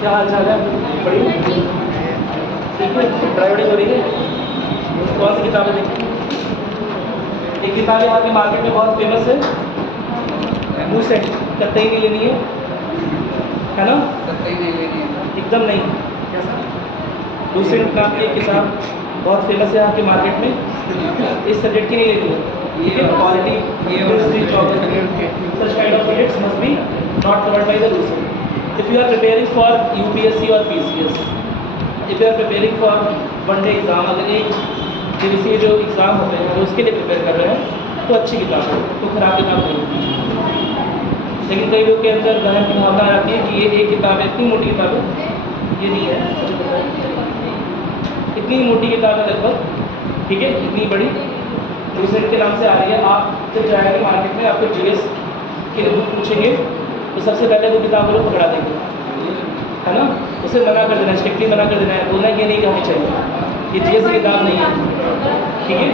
क्या हाल चाल है? बढ़िया, ठीक है। ड्राइविंग हो रही है? कौन सी किताबें देखी? एक किताब यहाँ की मार्केट में बहुत फेमस है, मुँह से कतई नहीं लेनी है ना? कतई नहीं लेनी है, एकदम नहीं। कैसा? दूसरे नाम की एक किताब बहुत फेमस है यहाँ की मार्केट में, इस सब्जेक्ट की नहीं लेनी है, ठीक है? Quality, history, geography, such kind of subjects must be not covered by the दूसरे. If you are preparing for UPSC or PCS, if you are preparing for one day exam, अगर एक दिवसीय जो एग्ज़ाम होते हैं तो उसके लिए प्रिपेयर कर रहे हैं तो अच्छी किताब है, तो खराब किताब नहीं है। लेकिन कई लोग के अंदर गहन की भावना आती है कि ये एक किताब है, इतनी मोटी किताब है, ये नहीं है, इतनी मोटी किताब है लगभग, ठीक है, इतनी बड़ी, दूसरे के नाम से आ रही है। आप जब जाएंगे मार्केट में, आपको GS के लिए बुक पूछेंगे तो सबसे पहले वो किताब लोग पकड़ा देंगे, है ना? उसे मना कर देना है, स्ट्रिक्टली मना कर देना है, बोलना ये नहीं करनी चाहिए, ये GS की किताब नहीं है, ठीक है?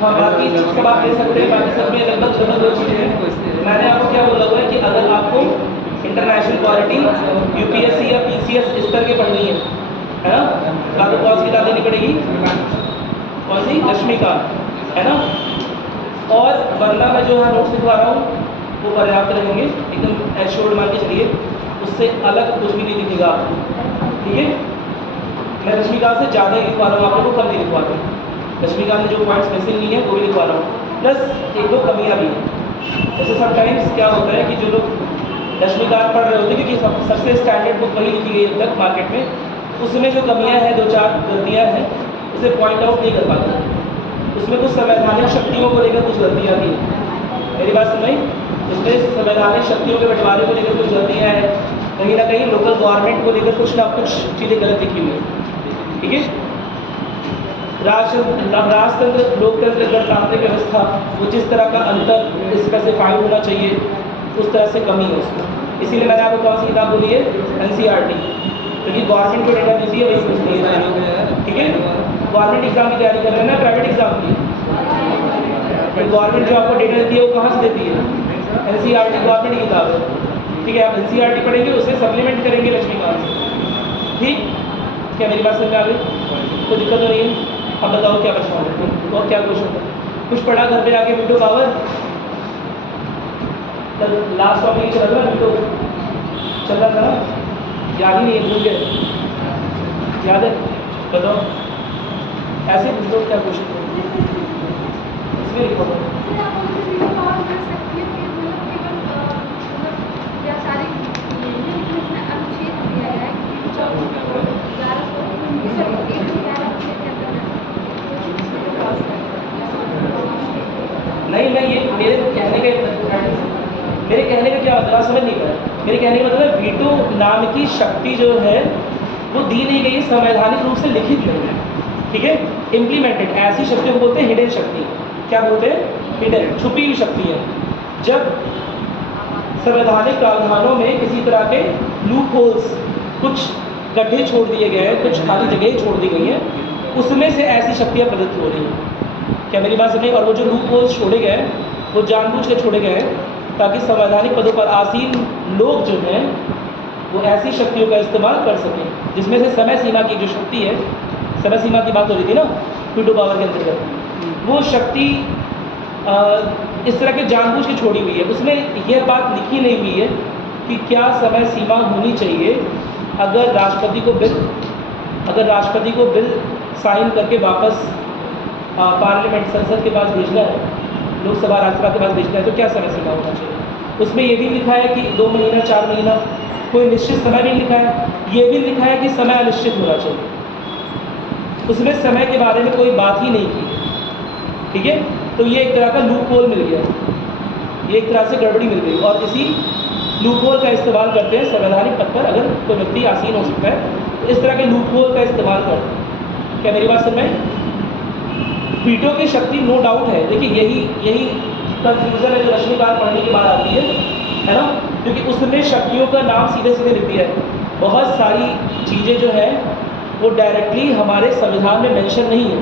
हाँ, बाकी सब आप ले सकते हैं, बाकी सब में लगभग दो चीज़ें हैं। मैंने आपको क्या बोला हुआ है कि अगर आपको इंटरनेशनल क्वालिटी UPSC या PCS इस तरह की पढ़नी है ना? तो आपको कौन सी किताब लेनी पड़ेगी? कौन सी? लक्ष्मीकांत, है ना? और वरना मैं जो यहाँ नोट्स लिखवा रहा हूँ वो पर्याप्त रहेंगे, एकदम एश्योर्ड मान के चलिए, उससे अलग कुछ भी नहीं दिखेगा आपको, ठीक है? मैं लक्ष्मीकांत से ज़्यादा ही लिखवा रहा हूँ, आप लोगों को कम नहीं लिखवा रहा हूँ। लक्ष्मीकांत में जो पॉइंट्स मिसिंग नहीं है वो भी लिखवा रहा हूँ, प्लस एक दो कमियाँ भी हैं। जैसे समटाइम्स क्या होता है कि जो लोग लक्ष्मीकांत पढ़ रहे होते हैं, क्योंकि सबसे स्टैंडर्ड बुक वही लिखी गई अब तक मार्केट में, उसमें जो कमियाँ हैं, दो चार गलतियाँ हैं, उसे पॉइंट आउट नहीं कर पाते। उसमें कुछ संवैधानिक शक्तियों को लेकर कुछ गलतियाँ भी हैं, मेरी बात सुन रही? उसमें संवैधानिक शक्तियों के बंटवारे को लेकर कुछ गलतियाँ हैं, कहीं ना कहीं लोकल गवर्नमेंट को लेकर कुछ ना कुछ चीज़ें गलत लिखी हुई हैं, ठीक है? राजतंत्र, लोकतंत्र, गणतांत्रिक व्यवस्था, वो जिस तरह का अंतर स्पेसिफाइड होना चाहिए उस तरह से कमी है उसमें। इसीलिए मैंने आपको कौन सी किताब बोली है? NCERT, क्योंकि गवर्नमेंट को डेटा देती है वही पूछती है, ठीक है? गवर्नमेंट एग्जाम की तैयारी कर रहे हैं ना, प्राइवेट एग्जाम की, तो गवर्नमेंट जो आपको डेटा देती है वो कहाँ से देती है? NCERT गवर्नमेंट की किताब है, ठीक है? आप NCERT पढ़ेंगे, उसे सप्लीमेंट करेंगे लक्ष्मीकांत से, ठीक? क्या मेरी बात समझ में आ गई? कोई दिक्कत तो नहीं है? अब बताओ क्या प्रश्न है और क्या क्वेश्चन है? कुछ पढ़ा घर पे आके वीटो पावर? कल लास्ट टॉपिक चल रहा था, वीटो चल रहा था ना? याद ही नहीं है, भूल गए? याद है? बताओ, ऐसे पूछ लो क्या क्वेश्चन है, इसमें लिखो। नहीं, मैं ये मेरे कहने का क्या मतलब समझ नहीं पाया। मेरे कहने का मतलब है वीटो नाम की शक्ति जो है वो दी नहीं गई, संवैधानिक रूप से लिखित नहीं है, ठीक है? इम्प्लीमेंटेड, ऐसी शक्तियों को बोलते हैं हिडन शक्ति। क्या बोलते हैं? हिडन, छुपी हुई शक्ति है। जब संवैधानिक प्रावधानों में किसी तरह के लूप होल्स, कुछ गड्ढे छोड़ दिए गए हैं, कुछ खाली जगह छोड़ दी गई हैं, उसमें से ऐसी शक्तियाँ प्रदत्त हो रही हैं। क्या मेरी बात समझे? और वो जो लूप होल्स छोड़े गए हैं वो जानबूझ के छोड़े गए हैं ताकि संवैधानिक पदों पर आसीन लोग जो हैं वो ऐसी शक्तियों का इस्तेमाल कर सकें, जिसमें से समय सीमा की जो शक्ति है, समय सीमा की बात हो रही थी ना वीटो पावर के अंतर्गत, वो शक्ति इस तरह के जानबूझ के छोड़ी हुई है। उसमें यह बात लिखी नहीं हुई है कि क्या समय सीमा होनी चाहिए अगर राष्ट्रपति को बिल साइन करके वापस पार्लियामेंट, संसद के पास भेजना है, लोकसभा राज्यसभा के पास भेजना है, तो क्या समय सीमा होना चाहिए? उसमें ये भी लिखा है कि 2 महीना 4 महीना, कोई निश्चित समय नहीं लिखा है। ये भी लिखा है कि समय अनिश्चित होना चाहिए। उसमें समय के बारे में कोई बात ही नहीं की, ठीक है? तो ये एक तरह का लूप होल मिल गया, ये एक तरह से गड़बड़ी मिल गई, और इसी लूप होल का इस्तेमाल करते हैं संवैधानिक पद पर अगर कोई व्यक्ति आसीन हो सकता है, तो इस तरह के लूप होल का इस्तेमाल करते हैं। क्या मेरी बात समझ में? वीटो की शक्ति नो डाउट है। देखिए यही कंफ्यूजन है जो लक्ष्मीकांत पढ़ने के बाद आती है ना? क्योंकि उसने शक्तियों का नाम सीधे सीधे लिख दिया है। बहुत सारी चीज़ें जो हैं वो डायरेक्टली हमारे संविधान में मेंशन नहीं है।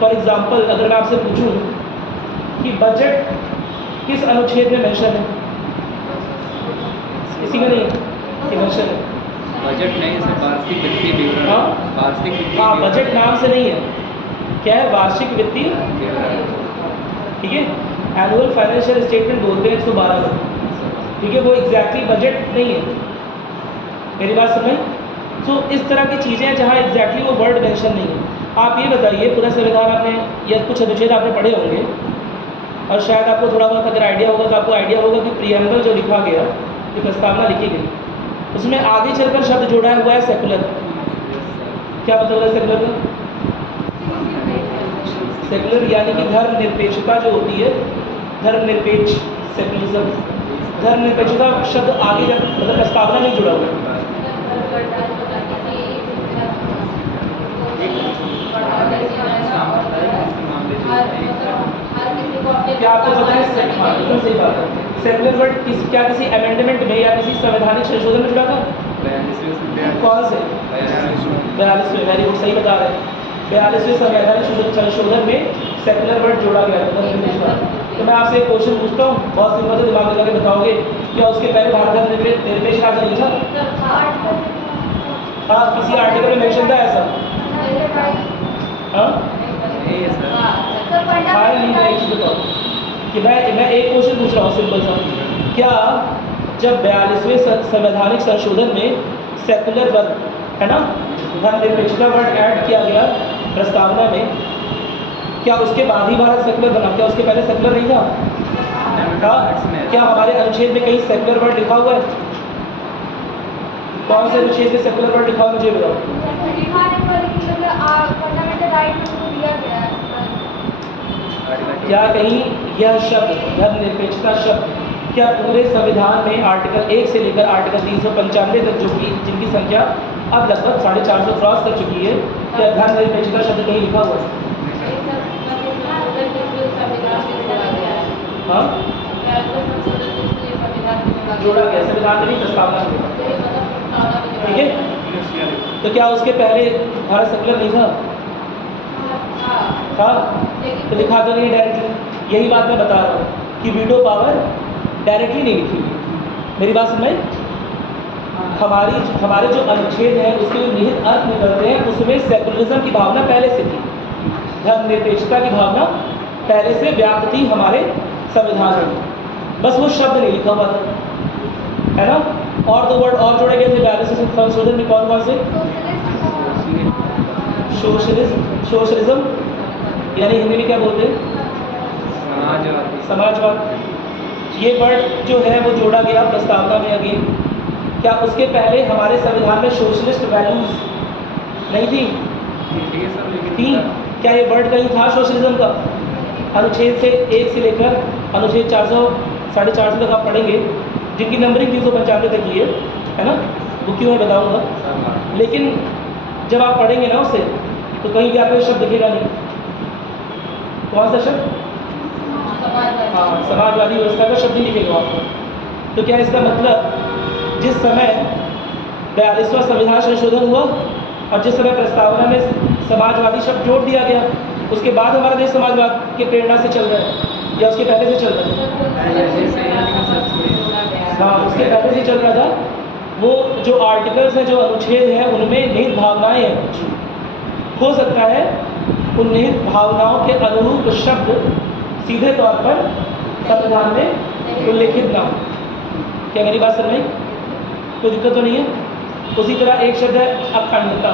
फॉर एग्जांपल अगर मैं आपसे पूछूं कि बजट किस अनुच्छेद में मेंशन है? इसी में नहीं है, इमर्शन है। बजट नहीं सर, वार्षिक वित्तीय विवरण। हाँ? वार्षिक वित्तीय हाँ, विवरण। बजट नाम से नहीं है, क्या है, वार्षिक वित्तीय, ठीक है, एनुअल फाइनेंशियल स्टेटमेंट बोलते हैं 112 में, ठीक है, वो एग्जैक्टली बजट नहीं है, मेरी बात समझ। सो इस तरह की चीज़ें हैं जहाँ एग्जैक्टली वो वर्ड मेंशन नहीं है। आप ये बताइए, पूरा संविधान आपने या कुछ अनुच्छेद आपने पढ़े होंगे और शायद आपको थोड़ा बहुत अगर आइडिया होगा तो आपको आइडिया होगा कि प्रीएम्बल जो लिखा गया, जो प्रस्तावना लिखी गई, उसमें आगे चलकर शब्द जोड़ा हुआ है सेकुलर। क्या मतलब है सेकुलर का? सेकुलर यानी कि धर्मनिरपेक्षता जो होती है, धर्मनिरपेक्ष, सेकुलरिज्म, धर्मनिरपेक्षता शब्द आगे जब मतलब प्रस्तावना में जुड़ा हुआ है। क्या आपको पता है एकदम सही बात है, सेकुलर वर्ड क्या किसी अमेंडमेंट में या किसी संवैधानिक संशोधन में जुड़ा था? कौन से? 42वें, वेरी गुड, सही बता रहे हैं। 42वें संवैधानिक संशोधन में सेकुलर वर्ड जोड़ा गया है। तो मैं आपसे एक क्वेश्चन पूछता हूँ, बहुत सिंपल से दिमाग लगा के बताओगे, क्या उसके पहले भारत धर्मनिरपेक्ष राज्य नहीं था? हाँ, किसी आर्टिकल में मेंशन था ऐसा? हाँ, नहीं था। एक चीज़ बताओ कि मैं एक क्वेश्चन पूछ रहा हूँ सिंपल सा, क्या जब 42वें संवैधानिक संशोधन में सेकुलर वर्ड है ना, धर्मनिरपेक्षता वर्ड ऐड किया गया प्रस्तावना में, क्या उसके बाद ही भारत सेकुलर बना? क्या उसके पहले सेकुलर नहीं था? क्या हमारे अनुच्छेद में कहीं सेकुलर वर्ड लिखा हुआ है? कौन से अनुच्छेद में सेकुलर वर्ड लिखा हुआ मुझे बताओ। क्या कहीं यह शब्द धर्मनिरपेक्षता शब्द क्या पूरे संविधान में आर्टिकल 1 से लेकर आर्टिकल 395 तक, जो कि जिनकी संख्या अब लगभग 450 क्रॉस कर चुकी है, क्या धर्मनिरपेक्षता शब्द कहीं लिखा हुआ है? हाँ, जोड़ा गया संविधान में, प्रस्तावना में, ठीक है। तो क्या उसके पहले भारत सेकुलर नहीं था? हाँ, तो लिखा तो नहीं डायरेक्टली। यही बात मैं बता रहा हूँ कि वीटो पावर डायरेक्टली नहीं लिखी हुई। मेरी बात समझ। हमारे जो अनुच्छेद हैं उसके जो निहित अर्थ निकलते हैं, उसमें सेकुलरिज्म की भावना पहले से थी, धर्मनिरपेक्षता की भावना पहले से व्याप्त थी हमारे संविधान में, बस वो शब्द नहीं लिखा हुआ था, है ना। और दो वर्ड और जोड़े गए थे 42वें संशोधन में, कौन कौन से? सोशलिज्म, यानी हिंदी में क्या बोलते हैं? समाजवाद। ये वर्ड जो है वो जोड़ा गया प्रस्तावना में अगेन। क्या उसके पहले हमारे संविधान में सोशलिस्ट वैल्यूज नहीं थी? थी। क्या ये वर्ड कहीं था सोशलिज्म का? अनुच्छेद से 1 से लेकर अनुच्छेद 400-450 तक आप पढ़ेंगे, जिनकी नंबरिंग 395 तक की है ना, वो क्यों मैं बताऊँगा। लेकिन जब आप पढ़ेंगे ना उसे, तो कहीं भी आपको शब्द दिखेगा नहीं। कौन सा शब्द? हाँ, समाजवादी व्यवस्था का शब्द ही लिखेगा आपको। तो क्या इसका मतलब जिस समय 42वां संविधान संशोधन हुआ और जिस समय प्रस्तावना में समाजवादी शब्द जोड़ दिया गया, उसके बाद हमारा देश समाजवाद की प्रेरणा से चल रहा है या उसके पहले से चल रहा है? हाँ, उसके पहले से चल रहा था। वो जो आर्टिकल्स हैं, जो अनुच्छेद हैं, उनमें निहित भावनाएं हैं। हो सकता है उन निहित भावनाओं के अनुरूप शब्द सीधे तौर पर संविधान में उल्लेखित ना हो। क्या मेरी बात समझ? कोई दिक्कत तो नहीं है? उसी तरह एक शब्द है अखंडता,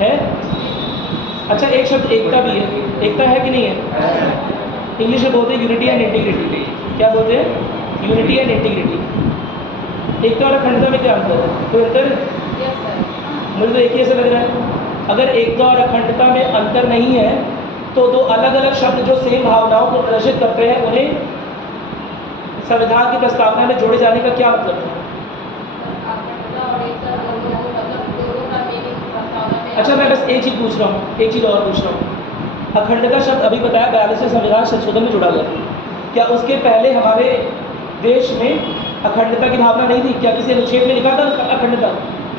है। अच्छा, एक शब्द एकता भी है। एकता है कि नहीं है? इंग्लिश में बोलते हैं यूनिटी एंड इंटीग्रिटी। क्या बोलते हैं? Unity and integrity. एकता और अखंडता में क्या अंतर है? कोई अंतर? मुझे तो एक ही ऐसा लग रहा है। अगर एकता और अखंडता में अंतर नहीं है, तो दो अलग अलग शब्द जो सेम भावनाओं को प्रदर्शित करते हैं, उन्हें संविधान की प्रस्तावना में जोड़े जाने का क्या मतलब है? अच्छा, मैं बस एक चीज़ पूछ रहा हूँ, एक चीज़ और पूछ रहा हूँ। अखंडता शब्द अभी बताया 42वें संविधान संशोधन में जोड़ा गया, क्या उसके पहले हमारे देश में अखंडता की भावना नहीं थी? क्या किसी अनुच्छेद में लिखा था अखंडता?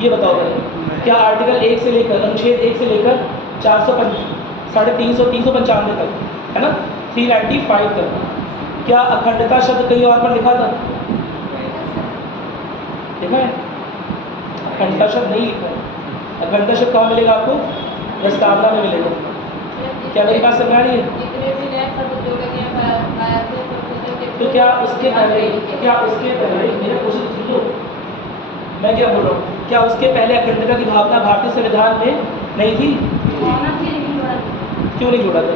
ये बताओ पहले। क्या आर्टिकल 1 से लेकर अनुच्छेद 1 से लेकर 395 तक, है ना, 395 तक, क्या अखंडता शब्द कहीं और पर लिखा था? देखा है, अखंडता शब्द नहीं लिखा है। अखंडता शब्द कहाँ मिलेगा आपको? प्रस्तावना में मिलेगा। क्या मेरी बात समझ आ रही है? तो क्या उसके पहले मेरा क्वेश्चन सुन लो, मैं क्या बोल रहा हूँ, क्या उसके पहले अखंडता की भावना भारतीय संविधान में नहीं थी? क्यों नहीं जोड़ा था?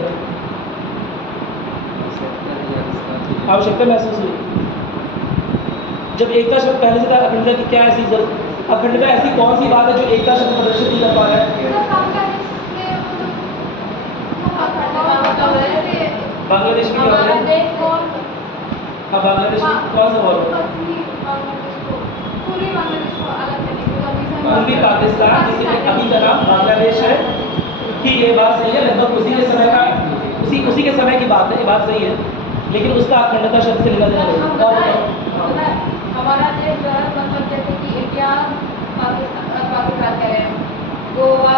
आवश्यकता महसूस हुई। जब एकता शब्द पहले से था, अखंडता की क्या ऐसी अखंडता ऐसी कौन सी बात है जो एकता शब्द प्रदर्शित नहीं कर पा रहा है? बांग्लादेश में क्या होता है? हाँ, बांग्लादेश में कौन सा वॉर? पूर्वी पाकिस्तान, जिसे अभी का नाम बांग्लादेश है, कि ये बात सही है, लगभग उसी के समय का उसी के समय की बात है, ये बात सही है, लेकिन उसका अखंडता शब्द से लेना देना नहीं। हमारा देश जो है मतलब जैसे कि इंडिया पाकिस्तान करें, गोवा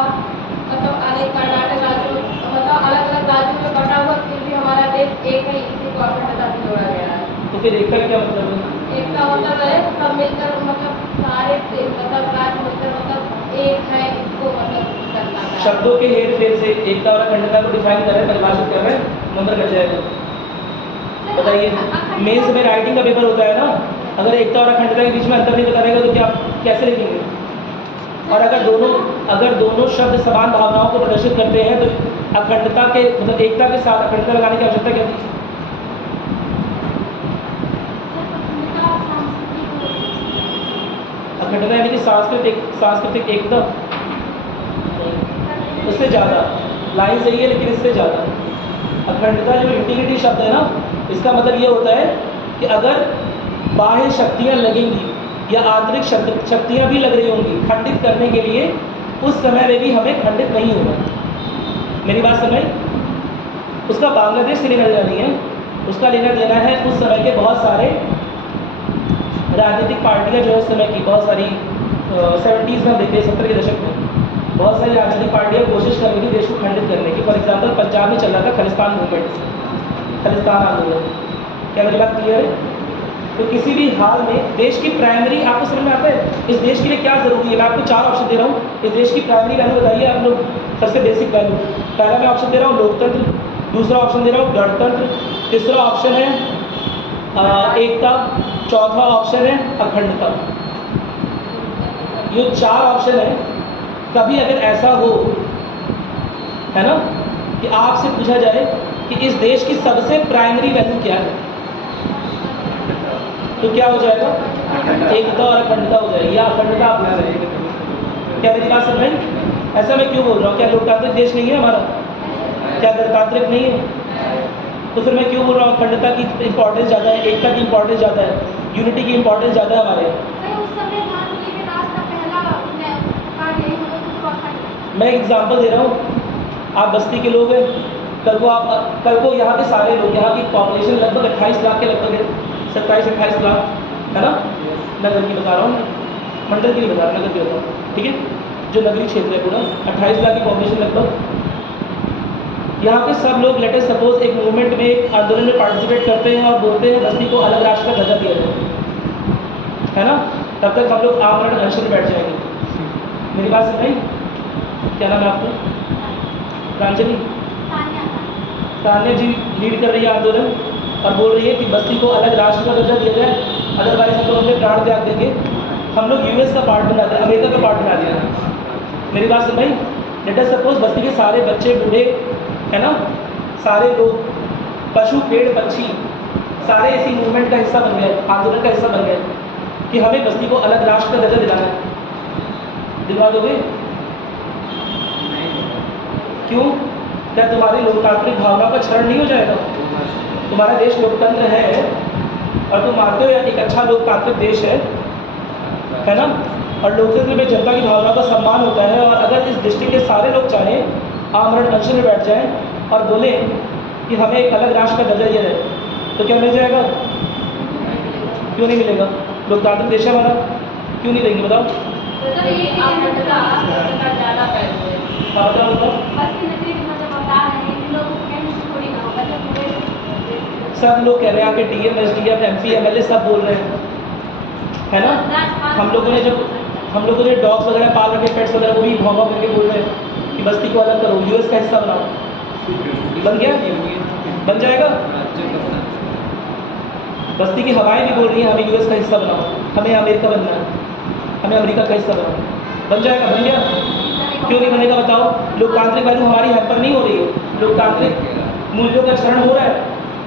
मतलब अनेक कर्नाटक राज्यों मतलब अलग अलग राज्यों में बटा हुआ, फिर भी हमारा देश एक है, इसी को अखंडता से जोड़ा गया है। तो फिर एकता का क्या मतलब है? एकता मतलब है सब मिलकर मतलब सारे मतलब राज्य मिलकर मतलब एक है, इसको मतलब करना है। शब्दों के हेर फेर से एकता और अखंडता को डिफाइन कर रहे हैं, परिभाषित कर रहे हैं, नंबर कट जाएगा। बताइए, मेंस में राइटिंग का पेपर होता है ना, अगर एकता और अखंडता के बीच में अंतर नहीं बता रहेगा तो क्या कैसे लिखेंगे? और अगर दोनों शब्द समान भावनाओं को प्रदर्शित करते हैं तो अखंडता के मतलब एकता के साथ अखंडता लगाने की आवश्यकता क्या थी? अखंडता यानी कि सांस्कृतिक एकता, उससे ज़्यादा लाइन सही है, लेकिन इससे ज़्यादा अखंडता जो इंटीग्रिटी शब्द है ना, इसका मतलब ये होता है कि अगर बाह्य शक्तियाँ लगेंगी या आंतरिक शक्तियाँ भी लग रही होंगी खंडित करने के लिए, उस समय में भी हमें खंडित नहीं होगा। मेरी बात समझ? उसका बांग्लादेश से लेना देना नहीं है, उसका लेना देना है उस समय के बहुत सारे राजनीतिक पार्टियाँ जो है उस समय की बहुत सारी 70s में देखते हैं, 70 के दशक में बहुत सारी राजनीतिक पार्टियाँ कोशिश कर रही थी देश को खंडित करने की। फॉर एग्जाम्पल पंजाब में चल रहा था खालिस्तान मूवमेंट, खालिस्तान आंदोलन। क्या मेरी बात क्लियर है? तो किसी भी हाल में देश की प्राइमरी, आपको समझ में आता है इस देश के लिए क्या ज़रूरी है? मैं आपको 4 ऑप्शन दे रहा हूँ, इस देश की प्राइमरी वैल्यू बताइए आप लोग, सबसे बेसिक वैल्यू। पहला मैं ऑप्शन दे रहा हूँ लोकतंत्र, दूसरा ऑप्शन दे रहा हूँ गणतंत्र, तीसरा ऑप्शन है एकता, चौथा ऑप्शन है अखंडता। ये 4 ऑप्शन है। कभी अगर ऐसा हो, है ना, कि आपसे पूछा जाए कि इस देश की सबसे प्राइमरी वैल्यू क्या है, तो क्या हो जाएगा? एकता और अखंडता हो जाएगी, या अखंडता आप ले रहे हैं। क्या मेरी बात समझ में? ऐसा मैं क्यों बोल रहा हूँ? क्या लोकतांत्रिक देश नहीं है हमारा? क्या गणतांत्रिक नहीं है? तो फिर मैं क्यों बोल रहा हूँ अखंडता की इंपॉर्टेंस ज़्यादा है, एकता की इंपॉर्टेंस ज़्यादा है, यूनिटी की इंपॉर्टेंस ज़्यादा है हमारे? मैं एक एग्जाम्पल दे रहा हूँ। आप बस्ती के लोग हैं, कल को यहाँ के सारे लोग, यहाँ की पॉपुलेशन लगभग 28 लाख के लगभग है, 27-28 लाख, है ना? नगर की बता रहा हूँ, मंडल की नहीं बता रहा, नगर की बता रहा हूँ, ठीक है? जो नगरीय क्षेत्र है पूरा 28 लाख की पॉपुलेशन लगभग। यहाँ के सब लोग लेट अस सपोज एक मूवमेंट में, एक आंदोलन में पार्टिसिपेट करते हैं और बोलते हैं बस्ती को अलग राष्ट्र का दर्जा दिया जाए, है ना? तब तक हम लोग आमरण अनशन में बैठ जाएंगे। मेरी बात समझ आई? क्या नाम है आपको? प्रांजलि? तान्या जी लीड कर रही है आंदोलन और बोल रही है कि बस्ती को अलग राष्ट्र का दर्जा दिया जाए, अदरवाइज हम लोग अपने प्राण त्याग देंगे, हम लोग यूएस का पार्ट बना दें, अमेरिका का पार्ट बना दिया। मेरी बात सुन भाई, लेट अस सपोज बस्ती के सारे बच्चे बूढ़े, है ना, सारे लोग, पशु पेड़ पक्षी, सारे इसी मूवमेंट का हिस्सा बन गए, आंदोलन का हिस्सा बन गए कि हमें बस्ती को अलग राष्ट्र का दर्जा दिलाना है। दिलवा दोगे? क्यों? क्या तुम्हारी लोकतांत्रिक भावना का क्षरण नहीं हो जाएगा? तुम्हारा देश लोकतंत्र है और तुम मानते हो एक अच्छा लोकतांत्रिक देश है ना? और लोकतंत्र में जनता की भावना का सम्मान होता है। और अगर इस डिस्ट्रिक्ट के सारे लोग चाहें आमरण अनशन में बैठ जाएं और बोले कि हमें एक अलग राष्ट्र का दर्जा दिया जाए, तो क्या मिल जाएगा? क्यों नहीं मिलेगा? लोकतांत्रिक देश है हमारा, क्यों नहीं देंगे बताओ? सब लोग कह रहे हैं, आके डीएम, एसडीएम, एमपी, एमएलए सब बोल रहे हैं, है ना? हम लोगों ने डॉग्स वगैरह पाल रखे, पेट्स वगैरह, वो भी भौं भौं करके बोल रहे हैं कि बस्ती को अलग करो, यूएस का हिस्सा बनाओ। बन गया? बन जाएगा? बस्ती की हवाएं भी बोल रही हैं हमें यूएस का हिस्सा बनाओ, हमें अमेरिका बनना है, हमें अमेरिका का हिस्सा बनाओ। बन जाएगा? बन गया? क्यों नहीं बनेगा बताओ? लोकतांत्रिक वैल्यू हमारी हैम्पर नहीं हो रही है, लोकतांत्रिक मूल्यों का क्षरण हो रहा है।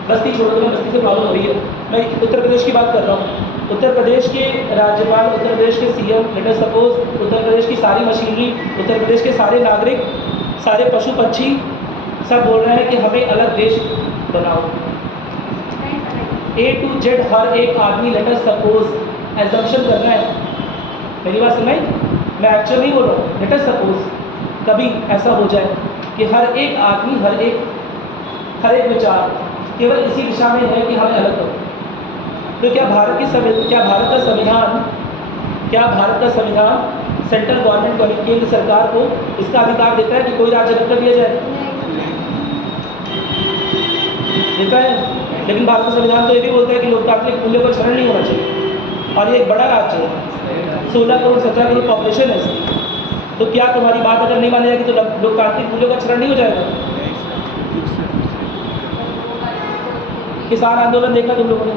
बस्ती छोड़ दो, बस्ती से प्रॉब्लम हो रही है। मैं उत्तर प्रदेश की बात कर रहा हूँ। उत्तर प्रदेश के राज्यपाल, उत्तर प्रदेश के CM, let us suppose Uttar Pradesh की सारी मशीनरी, उत्तर प्रदेश के सारे नागरिक, सारे पशु पक्षी सब बोल रहे हैं कि हमें अलग देश बनाओ। A to Z हर एक आदमी, लेट अस सपोज एजम्पशन करना है, मेरी बात सुनाई, मैं एक्चुअल नहीं बोल रहा हूँ, लेट अस सपोज कभी ऐसा हो जाए कि हर एक आदमी, हर एक विचार केवल इसी दिशा में है कि हमें अलग करो, तो क्या भारत का संविधान सेंट्रल गवर्नमेंट को, केंद्र सरकार को इसका अधिकार देता है कि कोई राज्य अलग कर दिया जाए? देता है। लेकिन भारत का संविधान तो ये भी बोलता है कि लोकतांत्रिक मूल्यों का क्षरण नहीं होना चाहिए, और ये एक बड़ा राज्य है, 16 करोड़ 17 करोड़ पॉपुलेशन है इसकी। तो क्या तुम्हारी बात अगर नहीं मानी जाएगी तो लोकतांत्रिक मूल्यों का क्षरण नहीं हो जाएगा? किसान आंदोलन देखा तुम लोगों ने,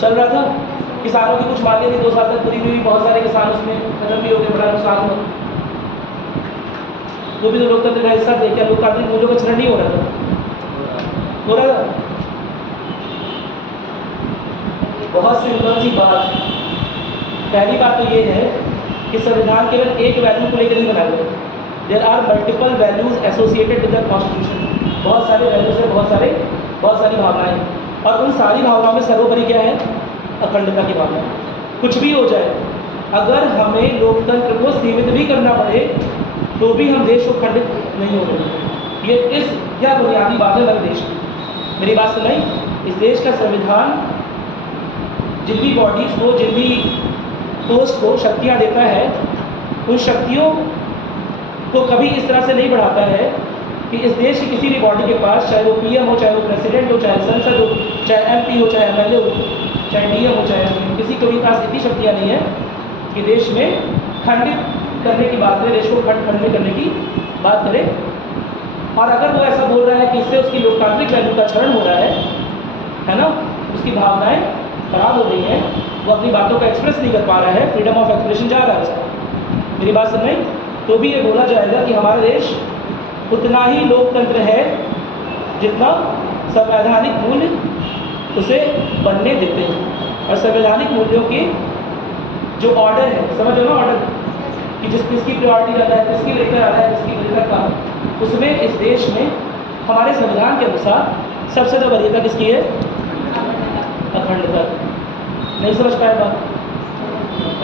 चल रहा था, किसानों की कुछ मांगे थी 2 साल तक पूरी हुई, बहुत सारे किसान उसमें खत्म भी हो गए, बड़ा नुकसान हुआ, वो भी तो लोकतंत्र का हिस्सा थे। क्या लोकतांत्रिक मूल्यों का क्षरण नहीं हो रहा था? हो रहा था। बहुत सिंपल सी बात, पहली बात तो ये है कि संविधान केवल एक वैल्यू को लेकर नहीं बनाया गया, there are multiple values associated with the constitution. बहुत सारे वैल्यूज है, बहुत सारी भावनाएं, और उन सारी भावनाओं में सर्वोपरि क्या है? अखंडता की भावना। कुछ भी हो जाए, अगर हमें लोकतंत्र को सीमित भी करना पड़े तो भी हम देश को खंडित नहीं हो रहे। यह बुनियादी बात है हमारे देश की। मेरी बात सुनाई? इस देश का संविधान जिन भी बॉडीज़ को, जिन भी पोस्ट को शक्तियाँ देता है, उन शक्तियों को कभी इस तरह से नहीं बढ़ाता है कि इस देश की किसी भी बॉडी के पास, चाहे वो पीएम हो, चाहे वो प्रेसिडेंट हो, चाहे संसद हो, चाहे एमपी हो, चाहे एमएलए हो, चाहे डीएम हो, चाहे किसी के भी पास इतनी शक्तियाँ नहीं है कि देश में खंडित करने की बात करें, देश को खंडित करने की बात करें। और अगर वो ऐसा बोल रहा है कि इससे उसकी लोकतांत्रिक वैल्यू का क्षरण हो रहा है ना, उसकी भावनाएं खराब हो रही हैं, वो अपनी बातों को एक्सप्रेस नहीं कर पा रहा है, फ्रीडम ऑफ एक्सप्रेशन जा रहा है उसका, मेरी बात सुन रही, तो भी ये बोला जाएगा कि हमारा देश उतना ही लोकतंत्र है जितना संवैधानिक मूल्य उसे बनने देते हैं। और संवैधानिक मूल्यों के जो ऑर्डर है, समझो ना ऑर्डर, कि किसकी प्रायोरिटी ज़्यादा है, किसकी लेकर आ रहा है, किसकी वरीयता कम, उसमें इस देश में हमारे संविधान के अनुसार सबसे ज़्यादा वरीयता किसकी है? अखंडता। नहीं समझ पाए बात?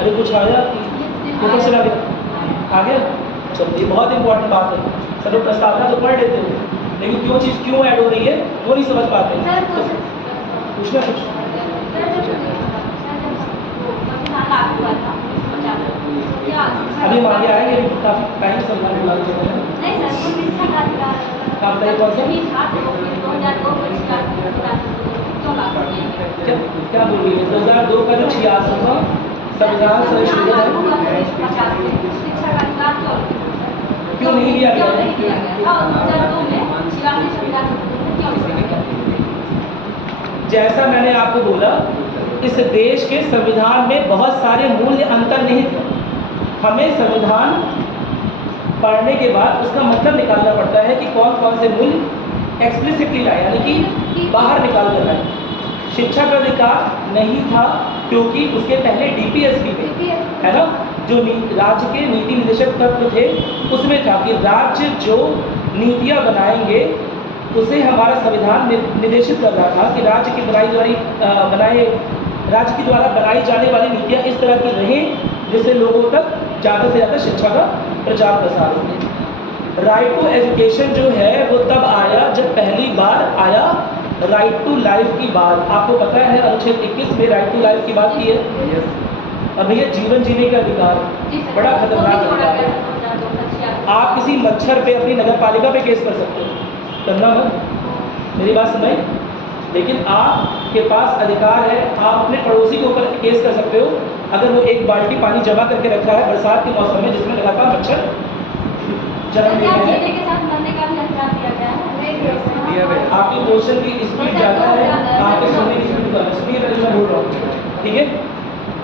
अरे कुछ आया कि फोटो चला गया? आ गया? चलिए, बहुत इंपॉर्टेंट बात है। सब लोग प्रस्तावना तो पढ़ लेते हैं, लेकिन चीज़ क्यों ऐड हो रही है वो नहीं समझ पाते। पूछना कुछ? अभी हम आगे आएंगे, काफ़ी टाइम समझाने वाले हैं। काम टाइम कौन सा? क्या बोल रही है? 2002 का जो 86वां संविधान संशोधन है, क्यों नहीं लिया गया? जैसा मैंने आपको बोला, इस देश के संविधान में बहुत सारे मूल्य अंतर्निहित हैं। हमें संविधान पढ़ने के बाद उसका मतलब निकालना पड़ता है कि कौन कौन से मूल्य एक्सप्लिसिटली लाए, यानी कि बाहर निकाल कर लाए। शिक्षा का अधिकार नहीं था क्योंकि उसके पहले डीपीएसपी पे, है ना, जो राज्य के नीति निदेशक तत्व थे, उसमें था कि राज्य जो नीतियाँ बनाएंगे उसे हमारा संविधान निर्देशित कर रहा था कि राज्य की राज्य के द्वारा बनाई जाने वाली नीतियाँ इस तरह की रहें जिससे लोगों तक ज़्यादा से ज़्यादा शिक्षा का प्रचार प्रसार हो। राइट टू एजुकेशन जो है वो तब आया जब पहली बार आया राइट टू लाइफ की बात। आपको पता है अनुच्छेद 21 में राइट टू लाइफ की बात की है। अब भैया जीवन जीने का अधिकार बड़ा खतरनाक अधिकार है। आप किसी मच्छर पे अपनी नगर पालिका पे केस कर सकते हो, करना मत। मेरी बात सुनाई? लेकिन आपके पास अधिकार है, आप अपने पड़ोसी के ऊपर केस कर सकते हो अगर वो एक बाल्टी पानी जमा करके रखा है बरसात के मौसम में जिसमें लगातार मच्छर जन्म ले रहे हैं। के साथ मरने का भी अधिकार दिया गया है। आपके क्वेश्चन की स्पीड ज़्यादा है, आपके सुनने की स्पीड कम है, सुनिए पहले मैं बोल रहा हूँ, ठीक है।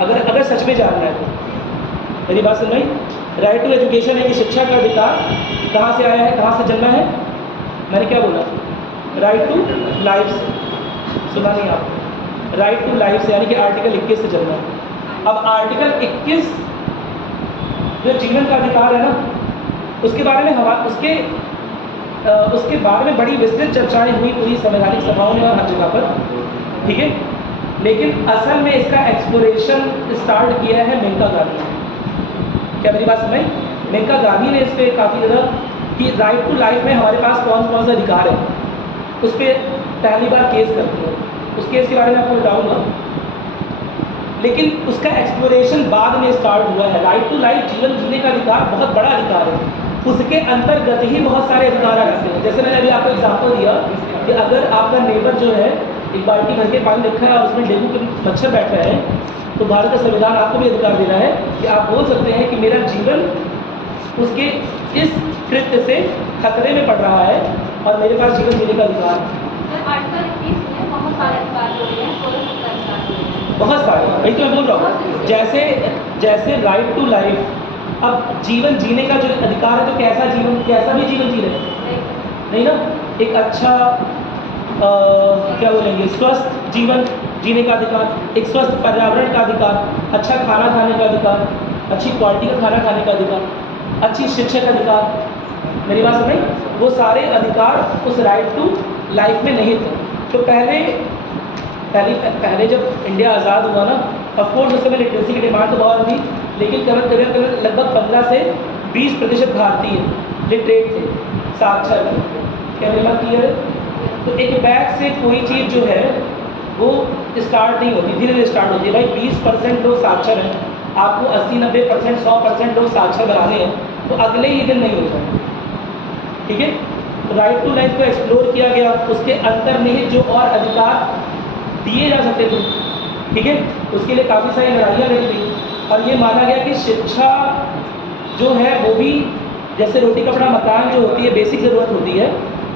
अगर सच में जानना है तो मेरी बात सुन रही। राइट टू एजुकेशन है कि शिक्षा का अधिकार कहाँ से आया है, कहाँ से जन्मा है? मैंने क्या बोला? राइट टू लाइफ से, सुना नहीं आपने? राइट टू लाइफ से यानी कि आर्टिकल 21 से जन्मा है। अब आर्टिकल 21 जो जीवन का अधिकार है ना, उसके बारे में उसके बारे में बड़ी विस्तृत चर्चाएं हुई पूरी संवैधानिक सभाओं में और हर जगह पर, ठीक है। लेकिन असल में इसका एक्सप्लोरेशन स्टार्ट किया है मेनका गांधी ने। क्या मेरी बात समझ? मेनका गांधी ने इस पर काफ़ी ज़्यादा कि राइट टू लाइफ में हमारे पास कौन कौन सा अधिकार है, उस पर पहली बार केस करती है। उस केस के बारे में आपको बताऊँगा, लेकिन उसका एक्सप्लोरेशन बाद में स्टार्ट हुआ है। राइट टू लाइफ जीवन जीने का अधिकार बहुत बड़ा अधिकार है, उसके अंतर्गत ही बहुत सारे अधिकार आ जाते हैं। जैसे मैंने अभी आपको एग्जाम्पल दिया कि अगर आपका नेबर जो है एक बाल्टी भर के पानी रखा है और उसमें डेंगू के मच्छर बैठ रहे हैं, तो भारत का संविधान आपको भी अधिकार दे रहा है कि आप बोल सकते हैं कि मेरा जीवन उसके इस कृत्य से खतरे में पड़ रहा है और मेरे पास जीवन जीने का अधिकार है। आर्टिकल 21 में बहुत सारे अधिकार जोड़े हैं, 16 अधिकार जोड़े हैं। बहुत सारे, वही तो मैं बोल रहा हूँ। जैसे राइट टू लाइफ, अब जीवन जीने का जो अधिकार है तो कैसा भी जीवन जी रहे हैं? नहीं ना। एक अच्छा क्या बोलेंगे, स्वस्थ जीवन जीने का अधिकार, एक स्वस्थ पर्यावरण का अधिकार, अच्छा खाना खाने का अधिकार, अच्छी क्वालिटी का खाना खाने का अधिकार, अच्छी शिक्षा का अधिकार। मेरी बात समझ? वो सारे अधिकार उस राइट टू लाइफ में नहीं थे। तो पहले जब इंडिया आज़ाद हुआ ना, ऑफकोर्स उस समय लिटरेसी की डिमांड तो बहुत थी, लेकिन करीब लगभग 15 से 20% भारतीय लिटरेट थे, साक्षर थे। क्या मेरी बात क्लियर है? तो एक बैग से कोई चीज़ जो है वो स्टार्ट नहीं होती, धीरे धीरे स्टार्ट होती है। भाई 20% लोग साक्षर हैं, आपको 80-90% 100% लोग साक्षर बनाने हैं, तो अगले ही दिन नहीं होता, ठीक है। राइट टू लाइफ को एक्सप्लोर किया गया, उसके अंतर्निहित जो और अधिकार दिए जा सकते थे, ठीक है, उसके लिए काफ़ी सारी लड़ाइयाँ लड़ी गई और ये माना गया कि शिक्षा जो है वो भी जैसे रोटी कपड़ा मकान जो होती है बेसिक ज़रूरत होती है,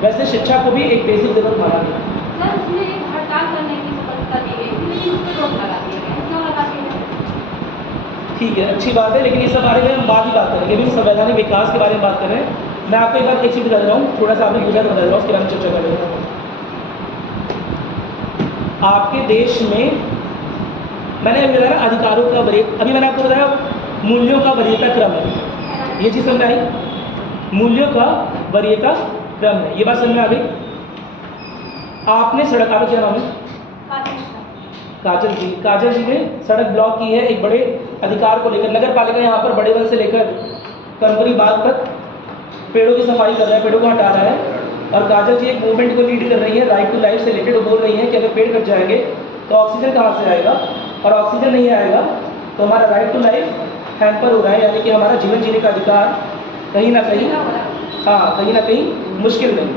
वैसे शिक्षा को भी एक बेसिक ज़रूरत माना गया। सर उसमें एक हड़ताल करने की व्यवस्था दी गई थी, लेकिन उस पर रोक लगा दी गई, क्यों लगा दी गई? ठीक है, अच्छी बात है, लेकिन इस बारे में हम बाद ही बात करेंगे। अभी संवैधानिक विकास के बारे में बात कर रहे हैं। मैं आपको एक बार एक चीज़ बता रहा हूँ, थोड़ा सा आपने पूछा तो बता रहा हूँ, उसके बारे में चर्चा कर रहे हैं। आपके देश में मैंने अभी बताया अधिकारों का अभी मैंने आपको बताया मूल्यों का वरीयता क्रम है, ये चीज़ समझ आई? मूल्यों का वरीयता क्रम है, ये बात समझ में आ गई? आपने सड़क, आपका क्या नाम है? काजल जी ने सड़क ब्लॉक की है एक बड़े अधिकार को लेकर। नगर पालिका यहाँ पर बड़े वन से लेकर कंपनी बाग तक पेड़ों की सफाई कर रहा है, पेड़ों को हटा रहा है, और काजल जी एक मूवमेंट को लीड कर रही है राइट टू लाइफ से रिलेटेड। वो बोल रही है कि अगर पेड़ कट जाएंगे तो ऑक्सीजन कहाँ से आएगा, और ऑक्सीजन नहीं आएगा तो हमारा राइट टू लाइफ हैम्पर हो रहा है, यानी कि हमारा जीवन जीने का अधिकार कहीं ना कहीं मुश्किल में,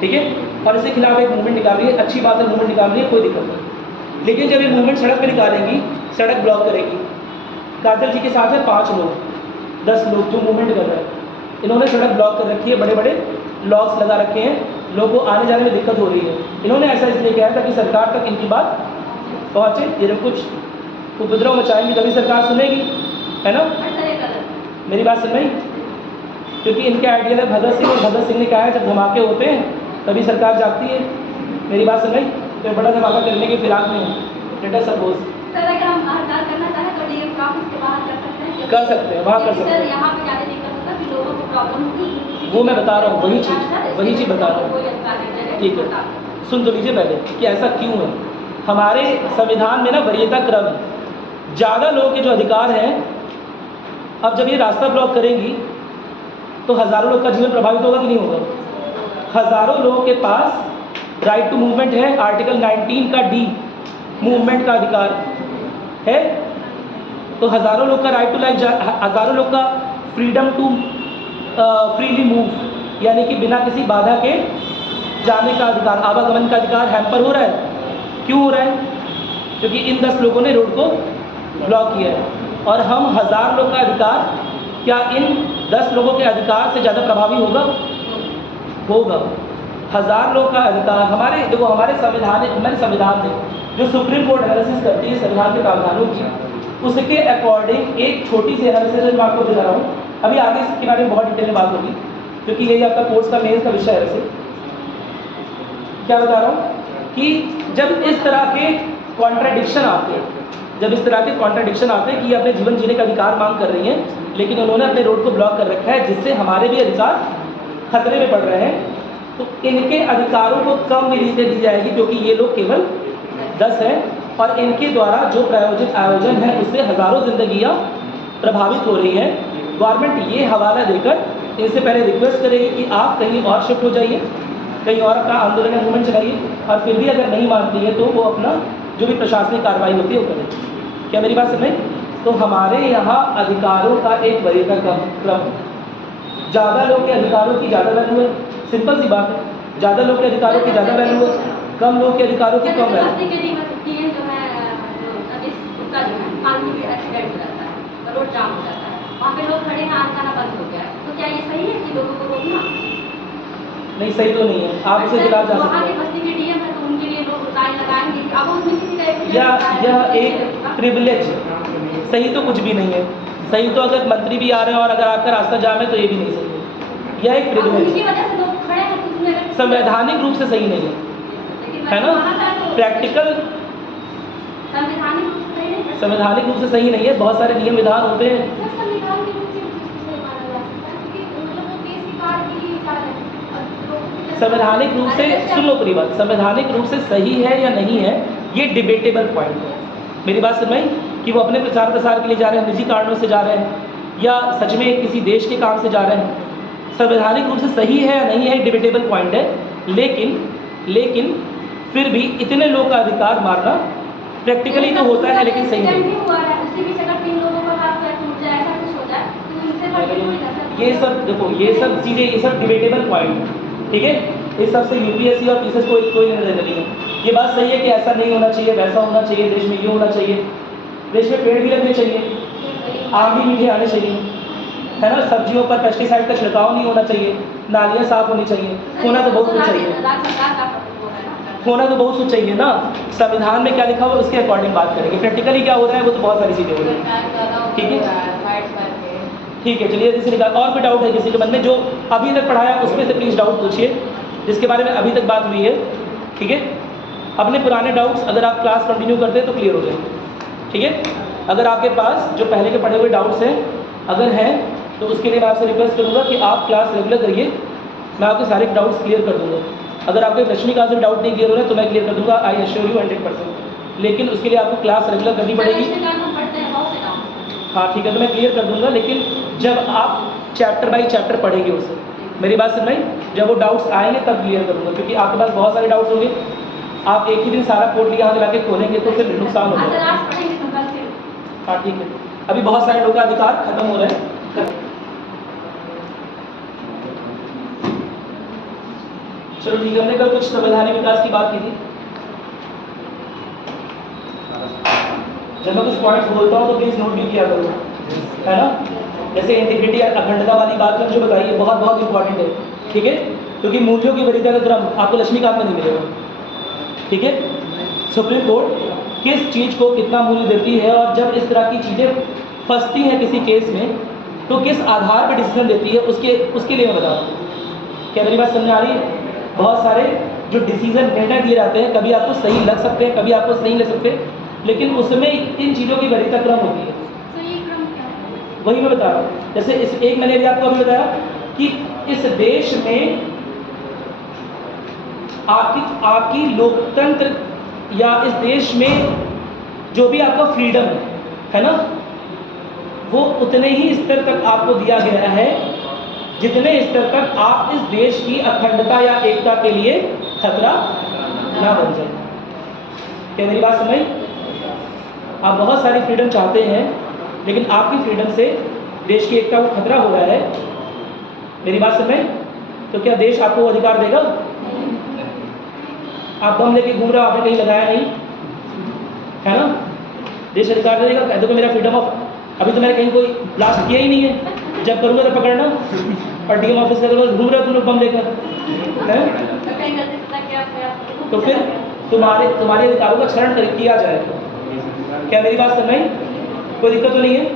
ठीक है। और इसके खिलाफ एक मूवमेंट निकाल रही है, अच्छी बात है, मूवमेंट निकाल रही है, कोई दिक्कत नहीं। लेकिन जब ये मूवमेंट सड़क पर निकालेंगी, सड़क ब्लॉक करेगी, काजल जी के साथ है 5 लोग 10 लोग जो मूवमेंट कर रहे हैं, इन्होंने सड़क ब्लॉक कर रखी है, बड़े बड़े लॉक्स लगा रखे हैं, लोगों को आने जाने में दिक्कत हो रही है। इन्होंने ऐसा इसलिए किया है ताकि सरकार तक इनकी बात पहुँचे। ये जब कुछ उपद्रव मचाएंगे तभी सरकार सुनेगी, है ना? मेरी बात सुन रही? क्योंकि इनके आइडियल है भगत सिंह, और भगत सिंह ने कहा है जब धमाके होते हैं तभी सरकार जागती है। मेरी बात सुन रही? तो बड़ा धमाका करने के फिराक में है। लेट अस सपोज सर अगर हम हड़ताल करना चाहें तो डीएम ऑफिस के बाहर कर सकते हैं? कर सकते हैं, वहाँ कर सकते सर हैं। यहाँ पे ज़्यादा दिक्कत होता है कि लोगों को प्रॉब्लम होगी, वो मैं बता रहा हूँ, वही चीज़ बता रहा हूँ। ठीक है, सुन तो लीजिए पहले कि ऐसा क्यों है। हमारे संविधान में ना वरीयता क्रम है, ज़्यादा लोगों के जो अधिकार हैं, अब जब ये रास्ता ब्लॉक करेंगी तो हज़ारों लोग का जीवन प्रभावित होगा कि नहीं होगा? हज़ारों लोगों के पास राइट टू मूवमेंट है, आर्टिकल 19 का डी मूवमेंट का अधिकार है, तो हज़ारों लोग का राइट टू लाइफ, हज़ारों लोग का फ्रीडम टू फ्रीली मूव, यानी कि बिना किसी बाधा के जाने का अधिकार, आवागमन का अधिकार हैम्पर हो रहा है। क्यों हो रहा है? क्योंकि इन 10 लोगों ने रोड को ब्लॉक किया है। और हम 1000 लोग का अधिकार क्या इन 10 लोगों के अधिकार से ज़्यादा प्रभावी होगा? 1000 लोग का अधिकार हमारे, देखो हमारे संविधान में जो सुप्रीम कोर्ट एनालिसिस करती है संविधान के प्रावधानों की, उसके अकॉर्डिंग एक छोटी सी एनालिसिस मैं आपको दिखा रहा हूँ। अभी आगे इसके बारे में बहुत डिटेल में बात होगी, क्योंकि यही आपका कोर्स का मेंस का विषय है। वैसे क्या बता रहा हूँ कि जब इस तरह के कॉन्ट्राडिक्शन आते हैं, कि ये अपने जीवन जीने का अधिकार मांग कर रही हैं, लेकिन उन्होंने अपने रोड को ब्लॉक कर रखा है, जिससे हमारे भी अधिकार खतरे में पड़ रहे हैं, तो इनके अधिकारों को कम मिलने दी जाएगी, क्योंकि ये लोग केवल 10 हैं और इनके द्वारा जो प्रायोजित आयोजन है उससे हज़ारों जिंदगियां प्रभावित हो रही हैं। गवर्नमेंट ये हवाला देकर इनसे पहले रिक्वेस्ट करेगी कि आप कहीं और शिफ्ट हो जाइए, कहीं और अपना आंदोलन या मूवमेंट चलाइए, और फिर भी अगर नहीं मानती है तो वो अपना जो भी प्रशासनिक कार्रवाई होती है वो करें। क्या मेरी बात समझ? तो हमारे यहाँ अधिकारों का एक वरीयता क्रम, ज़्यादा लोग के अधिकारों की ज़्यादा वैल्यू है, सिंपल सी बात है। ज़्यादा लोग के अधिकारों की ज़्यादा वैल्यू है, कम लोग के अधिकारों की कम वैल्यू। रोड जाम हो जाता है, वहाँ पे लोग खड़े हैं, आना बंद हो गया है, तो क्या ये सही है कि लोगों को रोकना? नहीं, सही तो नहीं है। आप उसे खिलाफ जा सकते हैं। बस्ती के डीएम है तो उनके लिए लोग लाइन लगाएंगे, अब उसमें किसी का यह एक प्रिविलेज, सही तो कुछ भी नहीं है। सही तो अगर मंत्री भी आ रहे हैं और अगर आपका रास्ता जाम है तो ये भी नहीं सही है। यह एक प्रिविलेज उनकी वजह से लोग खड़े हैं, तो उसमें संवैधानिक रूप से सही नहीं है ना? प्रैक्टिकल संवैधानिक रूप से सही नहीं है। बहुत सारे नियम विधान होते हैं। संवैधानिक रूप से सुन लो पूरी बात, संवैधानिक रूप से सही है या नहीं है ये डिबेटेबल पॉइंट है। मेरी बात समझ कि वो अपने प्रचार प्रसार के लिए जा रहे हैं, निजी कारणों से जा रहे हैं, या सच में किसी देश के काम से जा रहे हैं। संवैधानिक रूप से सही है या नहीं है डिबेटेबल पॉइंट है, लेकिन फिर भी इतने लोग का अधिकार मारना प्रैक्टिकली तो होता है, लेकिन सही नहीं। ये सब देखो, ये सब चीज़ें, ये सब डिबेटेबल पॉइंट है, ठीक है। इस सब से यूपीएससी और पीसीएस कोई निर्णय नहीं है। ये बात सही है कि ऐसा नहीं होना चाहिए, वैसा होना चाहिए, देश में ये होना चाहिए, देश में पेड़ भी लगने चाहिए, आम भी मीठे आने चाहिए, है ना। सब्जियों पर पेस्टिसाइड का छिड़काव नहीं होना चाहिए, नालियाँ साफ होनी चाहिए, होना तो बहुत कुछ चाहिए, होना तो बहुत कुछ चाहिए ना। संविधान में क्या लिखा हुआ है उसके अकॉर्डिंग बात करेंगे। प्रैक्टिकली क्या हो रहा है वो तो बहुत सारी चीज़ें हो रही हैं, ठीक है। ठीक है, चलिए किसी का और कोई डाउट है किसी के मन में जो अभी तक पढ़ाया उसमें से प्लीज़ डाउट पूछिए, जिसके बारे में अभी तक बात हुई है, ठीक है। अपने पुराने डाउट्स अगर आप क्लास कंटिन्यू करते हैं तो क्लियर हो जाएंगे, ठीक है। अगर आपके पास जो पहले के पढ़े हुए डाउट्स हैं अगर हैं तो उसके लिए मैं आपसे रिक्वेस्ट करूँगा कि आप क्लास रेगुलर करिए, मैं आपके सारे डाउट्स क्लियर कर दूँगा। अगर आपके रश्मिका से डाउट नहीं क्लियर हो रहे तो मैं क्लियर कर दूँगा, आई एश्योर यू 100%। लेकिन उसके लिए आपको क्लास रेगुलर करनी पड़ेगी। हाँ ठीक है, तो मैं क्लियर कर दूँगा, लेकिन जब आप चैप्टर बाई चैप्टर पढ़ेंगे उसे, मेरी बात सुन रही, जब वो डाउट्स आएंगे तब क्लियर करूँगा, क्योंकि आपके पास बहुत सारे डाउट्स होंगे। आप एक ही दिन सारा पोर्टल यहाँ ला के खोलेंगे तो फिर नुकसान हो जाएगा। हाँ ठीक है, अभी बहुत सारे लोगों का अधिकार खत्म हो रहे हैं। चलो ठीक है, हमने कल कुछ संवैधानिक विकास की बात की थी। जब मैं कुछ पॉइंट्स बोलता हूँ तो प्लीज़ नोट भी किया करो, है ना। जैसे इंटीग्रिटी या अखंडता वाली बात मैंने जो बताई है बहुत बहुत इंपॉर्टेंट है, ठीक है, क्योंकि मूल्यों की वरीयता का क्रम आपको लक्ष्मीकांत में नहीं मिलेगा, ठीक है। सुप्रीम कोर्ट किस चीज़ को कितना मूल्य देती है और जब इस तरह की चीज़ें फंसती हैं किसी केस में तो किस आधार पर डिसीजन देती है उसके लिए मैं बता रहा हूँ। क्या मेरी बात समझ आ रही है? बहुत सारे जो डिसीजन निर्णय दिए जाते हैं कभी आपको सही लग सकते हैं, कभी आपको सही लग सकते हैं, लेकिन उसमें इन चीज़ों की वरीयता क्रम होती है। वही मैं बता रहा हूँ। जैसे एक मैंने भी आपको अभी बताया कि इस देश में आपकी लोकतंत्र या इस देश में जो भी आपका फ्रीडम है ना, वो उतने ही स्तर तक आपको दिया गया है जितने स्तर तक आप इस देश की अखंडता या एकता के लिए खतरा ना बन जाए। क्या मेरी बात समझ? आप बहुत सारी फ्रीडम चाहते हैं लेकिन आपकी फ्रीडम से देश की एकता को खतरा हो रहा है, मेरी बात समझ, तो क्या देश आपको अधिकार देगा? आप बम लेके घूम रहे हो, आपने कहीं लगाया नहीं, है ना? देश अधिकार देगा, कह दो कि मेरा फ्रीडम ऑफ, अभी तो मैंने कहीं कोई ब्लास्ट किया ही नहीं है, जब करूँगा तो पकड़ना। और डीएम ऑफिस के लोग घूम रहे हो तुम लोग बम लेकर, हैं? तो फिर तुम्हारे अधिकारों का क्षरण किया जाएगा। क्या मेरी बात समझ में? कोई दिक्कत तो नहीं है?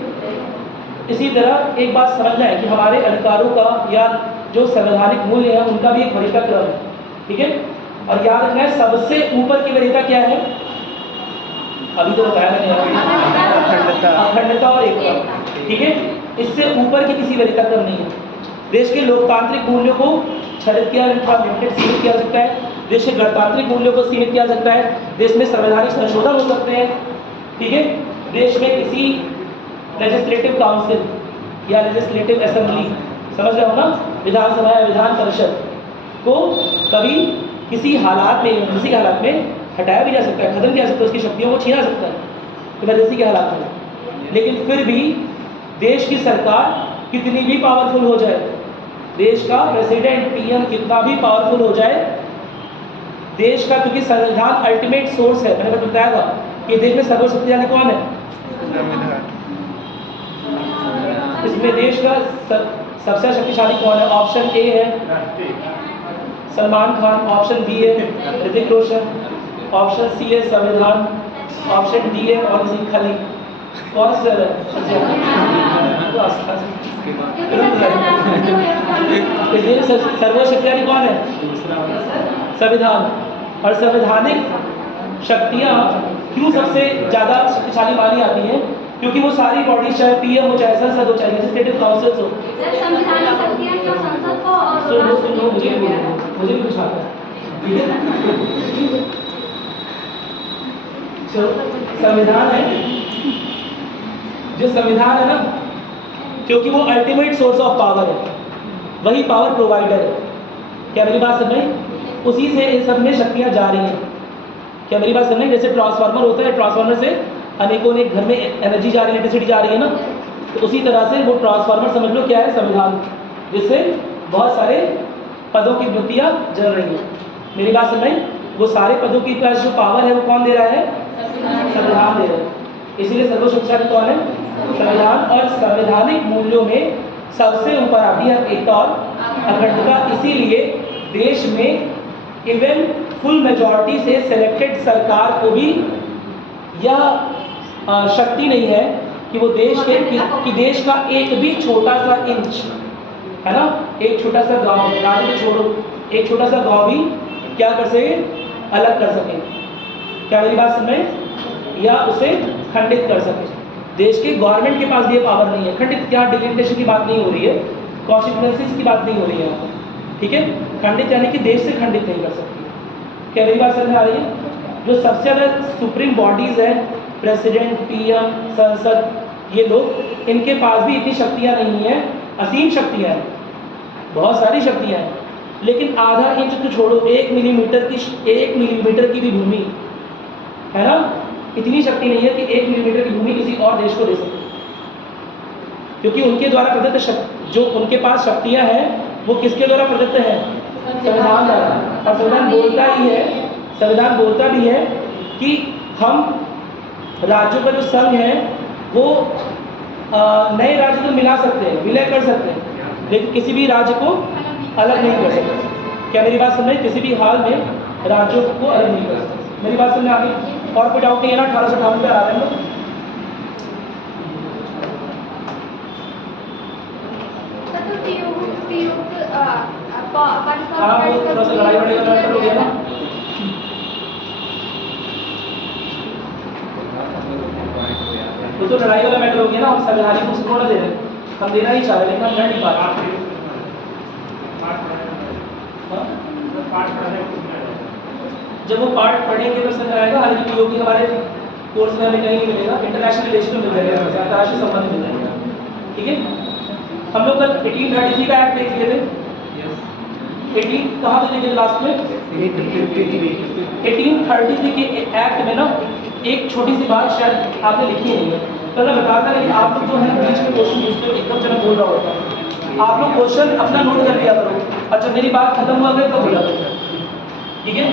इसी तरह एक बात समझना है कि हमारे अधिकारों का या जो संवैधानिक मूल्य है उनका भी एक वरीयता क्रम है, ठीक है? और याद रखना है सबसे ऊपर की वरीयता क्या है? अभी तो बताया मैंने, अखंडता और एकता, ठीक है? इससे ऊपर की किसी वरीयता क्रम नहीं है। देश के लोकतांत्रिक मूल्यों को छरित किया, सीमित किया जा सकता है, देश के गणतांत्रिक मूल्यों को सीमित किया जा सकता है, देश में संवैधानिक संशोधन हो सकते हैं, ठीक है? देश में किसी लेजिस्लेटिव काउंसिल या लेजिस्लेटिव असेंबली, समझ रहे हो ना, विधानसभा या विधान परिषद को कभी किसी हालात में हटाया भी जा सकता है, खत्म किया जा सकता है, उसकी शक्तियों को छीना सकता है इमरजेंसी के हालात में। लेकिन फिर भी देश की सरकार कितनी भी पावरफुल हो जाए, देश का प्रेसिडेंट पीएम कितना भी पावरफुल हो जाए, देश का, क्योंकि संविधान अल्टीमेट सोर्स है, मैंने बताया था कि देश में सर्वशक्तिशाली कौन है? इसमें देश का सबसे शक्तिशाली कौन है? ऑप्शन ए है सलमान खान, ऑप्शन बी है ऋतिक रोशन, ऑप्शन सी है संविधान, ऑप्शन डी है और खली। कौन सा है? सर्वशक्तिशाली कौन है? संविधान। और संवैधानिक शक्तियाँ क्यों सबसे ज़्यादा शक्तिशाली मानी आती हैं? क्योंकि वो सारी बॉडी, चाहे पीएम हो, चाहे संसद हो, चाहे लेजिस्लेटिव काउंसिल्स हो, सुनो मुझे भी कुछ आता है, ठीक है? संविधान है, जो संविधान है ना, क्योंकि वो अल्टीमेट सोर्स ऑफ पावर है, वही पावर प्रोवाइडर है। क्या मेरी बात समझ में? उसी से इन सब में शक्तियाँ जा रही हैं। क्या मेरी बात समझ में? जैसे ट्रांसफार्मर होता है, ट्रांसफार्मर से अनेकों ने घर में एनर्जी जा रही है, इलेक्ट्रिसिटी जा रही है ना, तो उसी तरह से वो ट्रांसफार्मर समझ लो क्या है? संविधान, जिससे बहुत सारे पदों की वृत्तियाँ जल रही हैं। मेरी बात समझ में? वो सारे पदों की पास जो पावर है वो कौन दे रहा है? संविधान दे रहा है। इसीलिए सर्वशक्तिशाली कौन है? संविधान। और संवैधानिक मूल्यों में सबसे ऊपर आती है एकता और अखंडता। इसीलिए देश में इवन फुल मेजॉरिटी से सिलेक्टेड सरकार को भी यह शक्ति नहीं है कि वो देश का एक भी छोटा सा इंच, है ना, एक छोटा सा गांव, राज्य छोड़ो, एक छोटा सा गांव भी क्या कर सके? अलग कर सके। क्या मेरी बात समझ में? या उसे खंडित कर सके। देश के गवर्नमेंट के पास भी ये पावर नहीं है। खंडित क्या, डिलिमिटेशन की बात नहीं हो रही है, कॉन्स्टिट्यूएंसीज की बात नहीं हो रही है, ठीक है? खंडित यानी कि देश से खंडित नहीं कर सकती। क्या मेरी बात समझ में आ रही है? जो सबसे ज़्यादा सुप्रीम बॉडीज़ है, प्रेसिडेंट, पीएम, संसद, ये लोग, इनके पास भी इतनी शक्तियाँ नहीं हैं। असीम शक्तियाँ हैं, बहुत सारी शक्तियाँ हैं, लेकिन आधा इंच तो छोड़ो, 1 मिलीमीटर की भी भूमि, है ना, इतनी शक्ति नहीं है कि 1 मिलीमीटर की भूमि किसी और देश को दे सके। क्योंकि उनके द्वारा प्रदत्त जो उनके पास शक्तियाँ हैं वो किसके द्वारा प्रदत्त हैं? संविधान द्वारा। और संविधान बोलता भी है कि हम राज्यों का जो संघ है वो नए राज्य तो मिला सकते हैं, विलय कर सकते हैं, लेकिन किसी भी राज्य को अलग नहीं कर सकते। क्या मेरी बात समझ में? किसी भी हाल में राज्यों को अलग नहीं कर सकते। मेरी बात समझ में आ गई? और कोई डाउट नहीं है ना? 1858 पे आ रहे हैं लोग। हाँ, वो थोड़ा सा लड़ाई बड़े का मैटर हो गया ना। तो लड़ाई वाला मैटर हो गया ना। हम संवैधानिक रूप से थोड़ा दे रहे हैं, हम देना ही चाह रहे लेकिन हम लड़ नहीं पा रहे। जब वो पार्ट पढ़ेंगे तो समझ आएगा। हालांकि पीओ की हमारे कोर्स में हमें कहीं नहीं मिलेगा, इंटरनेशनल रिलेशन में मिल जाएगा, अंतर्राष्ट्रीय संबंध मिल जाएगा, ठीक है? हम लोग कल 1833 का एक्ट देख लिए थे। 18 कहाँ पे देखे लास्ट में? 1833 के एक्ट में ना एक छोटी सी बात शायद आपने लिखी नहीं है, तो मैं बताता था कि आप लोग जो है बीच में क्वेश्चन पूछते हो, एकदम जब बोल रहा होता है, आप लोग क्वेश्चन अपना नोट कर लिया करो। अच्छा, मेरी बात खत्म हुआ गई तो बोला, ठीक है?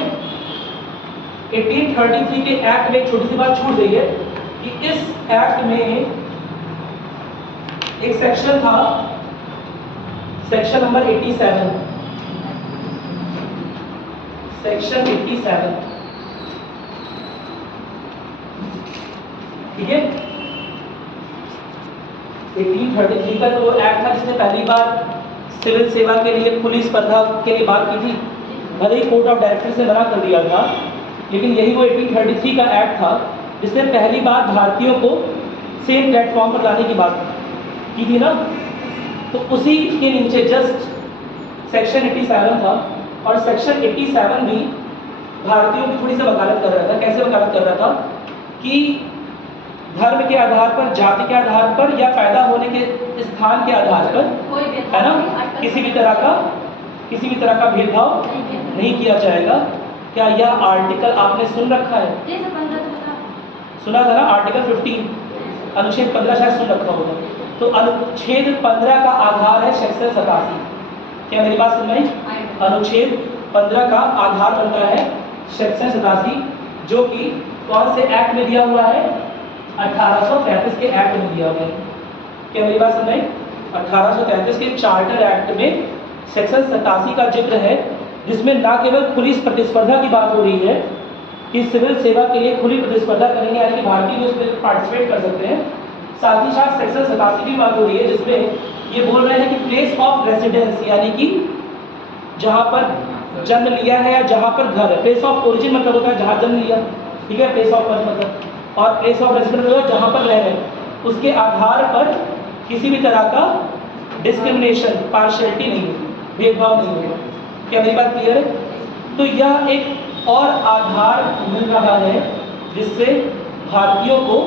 1833 के एक्ट में एक छोटी सी बात छूट गई है कि इस एक्ट में एक सेक्शन था, सेक्शन नंबर 87, सेक्शन 87, ठीक है। 1833 का तो वो एक्ट था जिसने पहली बार सिविल सेवा के लिए खुली स्पर्धा के लिए बात की थी। भले ही कोर्ट ऑफ डायरेक्टर से मना कर दिया था, लेकिन यही वो 1833 का एक्ट था जिसने पहली बार भारतीयों को सेम प्लेटफॉर्म पर लाने की बात की थी ना। तो उसी के नीचे जस्ट सेक्शन 87 था, और सेक्शन 87 भी भारतीयों की थोड़ी सी वकालत कर रहा था। कैसे वकालत कर रहा था कि धर्म के आधार पर, जाति के आधार पर या पैदा होने के स्थान के आधार पर, है ना, किसी भी तरह का भेदभाव नहीं किया जाएगा। क्या यह आर्टिकल आपने सुन रखा है? सुना था ना, आर्टिकल 15, अनुच्छेद 15 शायद सुन रखा होगा। तो अनुच्छेद 15 का आधार है सेक्शन 87। क्या मेरी बात सुन रही? अनुच्छेद 15 का आधार बनता है सेक्शन 87, जो कि कौन से एक्ट में दिया हुआ है? 1833 के एक्ट में दिया हुआ है। क्या मेरी बात सुन रही? 1833 के चार्टर एक्ट में सेक्शन 87 का जिक्र है, जिसमें न केवल खुली प्रतिस्पर्धा की बात हो रही है कि सिविल सेवा के लिए खुली प्रतिस्पर्धा करेंगे, यानी कि भारतीय भी उसमें पार्टिसिपेट कर सकते हैं, साथ ही साथ सेक्शन 87 की बात हो रही है जिसमें ये बोल रहे हैं कि प्लेस ऑफ रेसिडेंस, यानी कि जहाँ पर जन्म लिया है या जहाँ पर घर है। प्लेस ऑफ ओरिजिन मतलब होता है जहाँ जन्म लिया, ठीक है, प्लेस ऑफ बर्थ मतलब, और प्लेस ऑफ रेसिडेंस मतलब जहाँ पर रह रहे हैं, उसके आधार पर किसी भी तरह का डिस्क्रिमिनेशन, पार्शियलिटी नहीं है, भेदभाव नहीं होगा। क्या मेरी बात क्लियर है? तो यह एक और आधार मिल रहा है जिससे भारतीयों को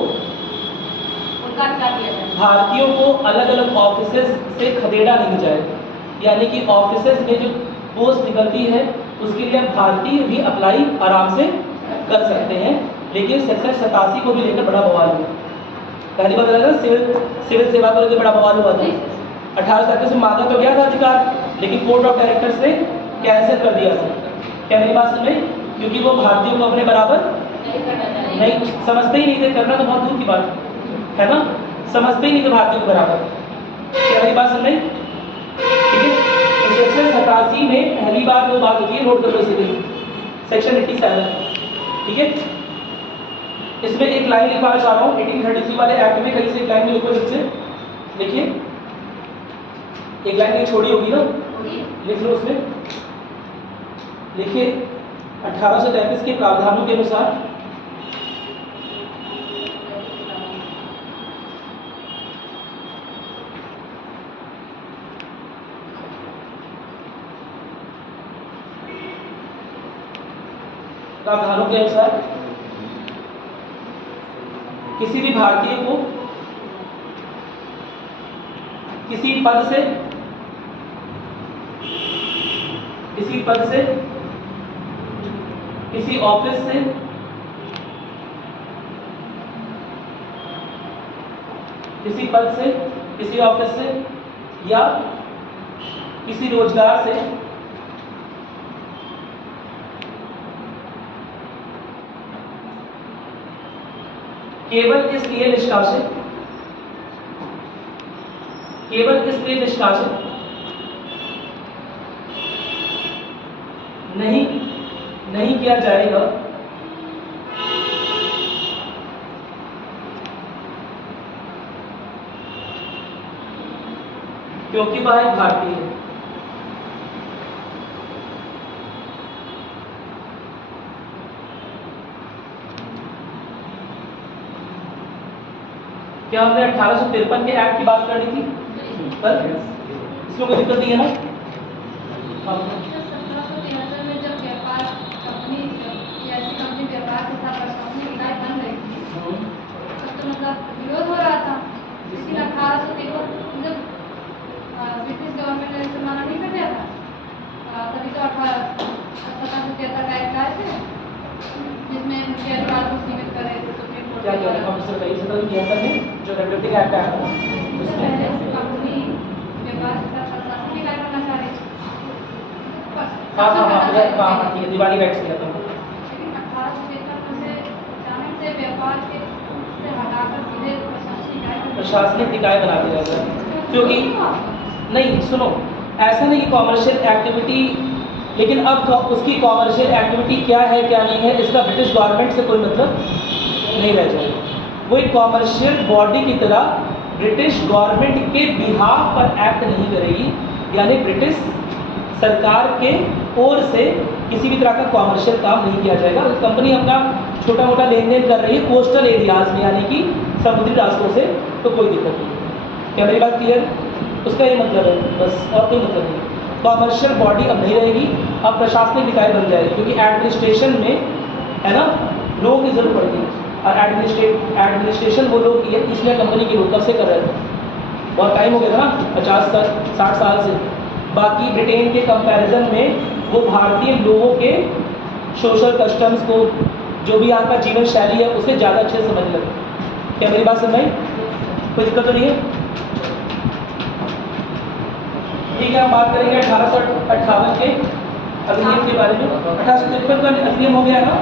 अलग अलग ऑफिसेज से खदेड़ा नहीं जाए, यानी कि ऑफिसेज में जो पोस्ट निकलती है उसके लिए भारतीय भी अप्लाई आराम से कर सकते हैं। लेकिन सेक्शन 87 को भी लेकर बड़ा बवाल हुआ। पहली बात लगा सिविल सेवा को लेकर बड़ा बवाल हुआ था। 1837 में मांगा तो गया था अधिकार, लेकिन कोर्ट ऑफ डायरेक्टर से कैंसिल कर दिया था। क्या मेरी बात सुन रही? क्योंकि वो भारतीयों को अपने बराबर नहीं समझते ही नहीं थे। करना तो बहुत दूर की बात है ना, समझते ही नहीं थे भारतीयों को बराबर। क्या मेरी बात सुन रही? ठीक है। तो सेक्शन 87 में पहली बार वो बात होती है, नोट करो इसे, सेक्शन 87, ठीक है। इसमें एक लाइन लिखवाना चाह रहा हूँ 1833 वाले एक्ट में, कहीं से एक लाइन में लिखो, जिससे लिखिए, एक लाइन नहीं छोड़ी होगी ना, लिख लो। उसमें लिखिए 1833 के प्रावधानों के अनुसार किसी भी भारतीय को किसी पद से किसी ऑफिस से किसी ऑफिस से या किसी रोजगार से केवल इसलिए निष्कासित नहीं किया जाएगा क्योंकि वह एक भारतीय है। क्या हमने 1853 के एक्ट की बात करनी थी सर? इसमें कोई दिक्कत नहीं है ना? हाँ। 1773 में जब व्यापार कंपनी ऐसी कंपनी व्यापार के साथ कंपनी इकाई बन रही थी, तो मतलब विरोध हो रहा था। लेकिन 1853 जब ब्रिटिश गवर्नमेंट ने इसे माना नहीं कर दिया था, तभी तो 1773 का एक्ट आए थे, जिसमें उनके अधिकार को सीमित करे। क्या किया था ऑफिसर का? इस तरह किया था जो रेगुलेटिंग एक्ट आया था उसमें कंपनी व्यापार के साथ प्रशासन की कार्य करना चाह रही थी। हाँ, दिवाली राइट्स किया था। लेकिन 1873 प्रशासनिक निकाय बना दिया गया, क्योंकि नहीं सुनो, ऐसा नहीं कि कॉमर्शियल एक्टिविटी, लेकिन अब उसकी कॉमर्शियल एक्टिविटी क्या है क्या नहीं है इसका ब्रिटिश गवर्नमेंट से कोई मतलब नहीं रह जाएगा। वो एक कॉमर्शियल बॉडी की तरह ब्रिटिश गवर्नमेंट के बिहाफ पर एक्ट नहीं करेगी, यानी ब्रिटिश सरकार के ओर से किसी भी तरह का कॉमर्शियल काम नहीं किया जाएगा। कंपनी अपना छोटा मोटा लेन देन कर रही है कोस्टल एरियाज में, यानी कि समुद्री रास्तों से, तो कोई दिक्कत नहीं। क्या मेरी बात क्लियर? उसका ये मतलब है बस, और कोई मतलब नहीं। कॉमर्शियल बॉडी अब नहीं रहेगी, अब प्रशासनिक निकाय बन जाएगी, क्योंकि एडमिनिस्ट्रेशन में है ना लोगों की जरूरत पड़ती है, और एडमिनिस्ट्रेशन वो लोग ये इसलिए कंपनी के लोग कब से कर रहे थे, बहुत टाइम हो गया था ना, 50-60 साल से। बाकी ब्रिटेन के कंपैरिजन में वो भारतीय लोगों के सोशल कस्टम्स को, जो भी यहाँ का जीवन शैली है, उसे ज़्यादा अच्छे से समझ लगे। क्या मेरी बात समझ में? कोई दिक्कत तो नहीं है? ठीक है, हम बात करेंगे 1858 के अधिनियम के बारे में। 1853 का अधिनियम हो गया है ना।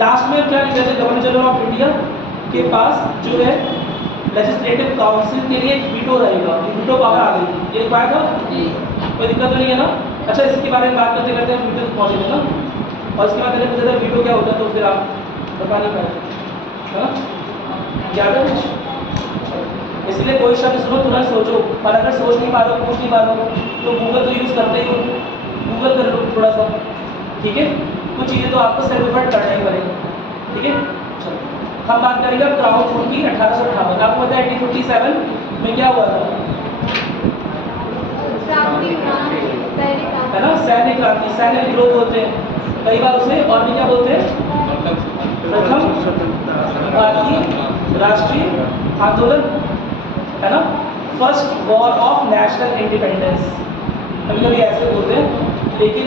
लास्ट में क्या लिखा है, गवर्नर जनरल ऑफ इंडिया के पास जो है लेजिस्लेटिव काउंसिल के लिए वीटो रहेगा, वीटो पावर आ गई थी, ये लिखवाया था, कोई दिक्कत तो नहीं है ना। अच्छा, इसके बारे में बात करते करते हम वीटो पहुँचेंगे ना, और इसके बाद मैंने पूछा था वीटो क्या होता है, तो फिर आप बता नहीं पाए, है ना, याद है कुछ? इसलिए कोई शब्द सुनो तुरंत सोचो, और अगर सोच नहीं पा रहे हो, पूछ नहीं पा रहे हो, तो गूगल तो यूज़ करते ही हो, गूगल कर लो थोड़ा सा, ठीक है। कुछ चीज़ें तो आपको सेल्फ एफर्ट करना ही पड़ेगा, ठीक है। चलो हम बात करेंगे अब क्राउन फूड की। 1858 आपको पता है 1857 में क्या हुआ था, है ना, सैन्य क्रांति, सैन्य विद्रोह बोलते हैं कई बार उसे, और भी क्या बोलते हैं, प्रथम भारतीय राष्ट्रीय आंदोलन, है ना, first war of national independence, कभी कभी ऐसे बोलते हैं। लेकिन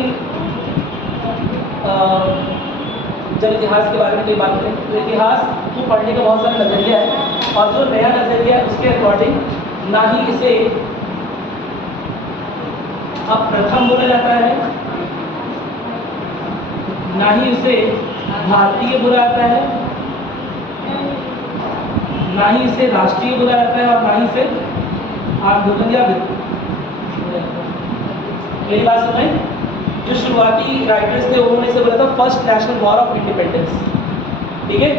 जब इतिहास के बारे में कोई बात करें तो इतिहास को पढ़ने का बहुत सारा नज़रिया है, और जो नया नज़रिया है उसके अकॉर्डिंग ना ही इसे अब प्रथम बोला जाता है, ना ही उसे भारतीय बोला जाता है, ना ही इसे राष्ट्रीय बोला जाता है, और ना ही इसे आंदोलन या मेरी बात सुनाई। जो शुरुआती राइटर्स थे उन्होंने इसे बोला था first national war of independence, ठीक है।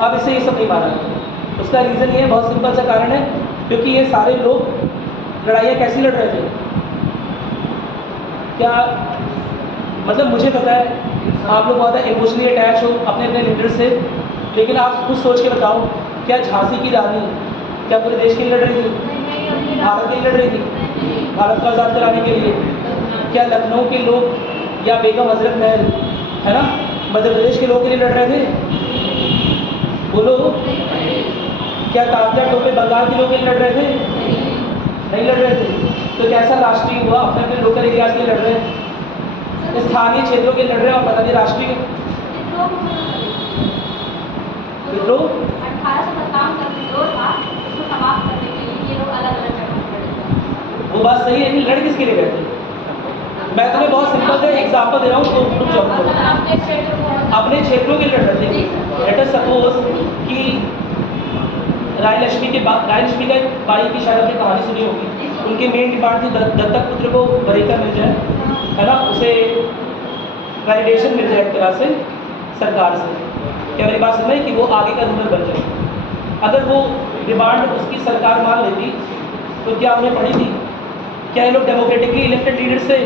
अब इसे ये सब नहीं माना गया, उसका रीज़न ये है, बहुत सिंपल सा कारण है, क्योंकि ये सारे लोग लड़ाइयाँ कैसी लड़ रहे थे, क्या मतलब मुझे पता है आप लोग बहुत इमोशनली अटैच हो अपने अपने लीडर से, लेकिन आप खुद सोच के बताओ, क्या झांसी की रानी क्या पूरे देश के लिए लड़ रही थी, भारत के लिए लड़ रही थी, भारत को आज़ाद कराने के लिए? क्या लखनऊ के लोग या बेगम हजरत महल, है ना, मध्य प्रदेश के लोगों के लिए लड़ रहे थे? बोलो। क्या तात्या टोपे बंगाल के लोग के लिए लड़ रहे थे? नहीं लड़ रहे थे। तो कैसा राष्ट्रीय हुआ, अपने अपने लोकल एरियाज के लिए लड़ रहे हैं, स्थानीय क्षेत्रों के लड़ रहे हैं, और पता नहीं राष्ट्रीय विद्रोह 1857 का विद्रोह था, उसको समाप्त करने के लिए ये लोग अलग अलग जगह पर लड़े। वो बात सही है, लेकिन लड़ किसके लिए गए थे? मैं तुम्हें बहुत सिंपल से एग्जाम्पल दे रहा हूँ, तो रुक जाओ। अपने क्षेत्रों के लिए लड़ रहे थे। लेट अस सपोज कि राय लक्ष्मी का बाई की शायद आपने कहानी सुनी होगी, उनके मेन डिमांड थी दत्तक पुत्र को वरीयता मिल जाए, है ना, उसे वैलिडेशन मिल जाए एक तरह से सरकार से। क्या मेरी बात समझ कि वो आगे का रूलर बन जाए? अगर वो डिमांड उसकी सरकार मान लेती तो क्या उन्हें पड़ी थी? क्या ये लोग डेमोक्रेटिकली इलेक्टेड लीडर से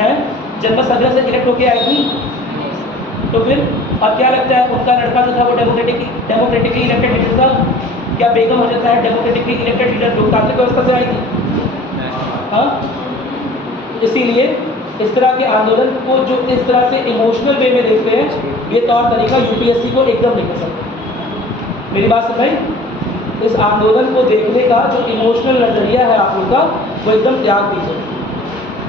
हैं, जनमत से इलेक्ट होके आई थी? तो फिर अब क्या लगता है, उनका लड़का जो था वो डेमोक्रेटिकली इलेक्टेड लीडर था? क्या बेगम हजरत है डेमोक्रेटिकली इलेक्टेड लीडर लोकतांत्रिक व्यवस्था से आई थी? हाँ, इसीलिए इस तरह के आंदोलन को जो इस तरह से इमोशनल वे में देखते हैं, ये तौर तरीका यूपीएससी को एकदम नहीं पसंद। मेरी बात समझ? इस आंदोलन को देखने का जो इमोशनल नजरिया है आप लोग का, वो एकदम त्याग दीजिए।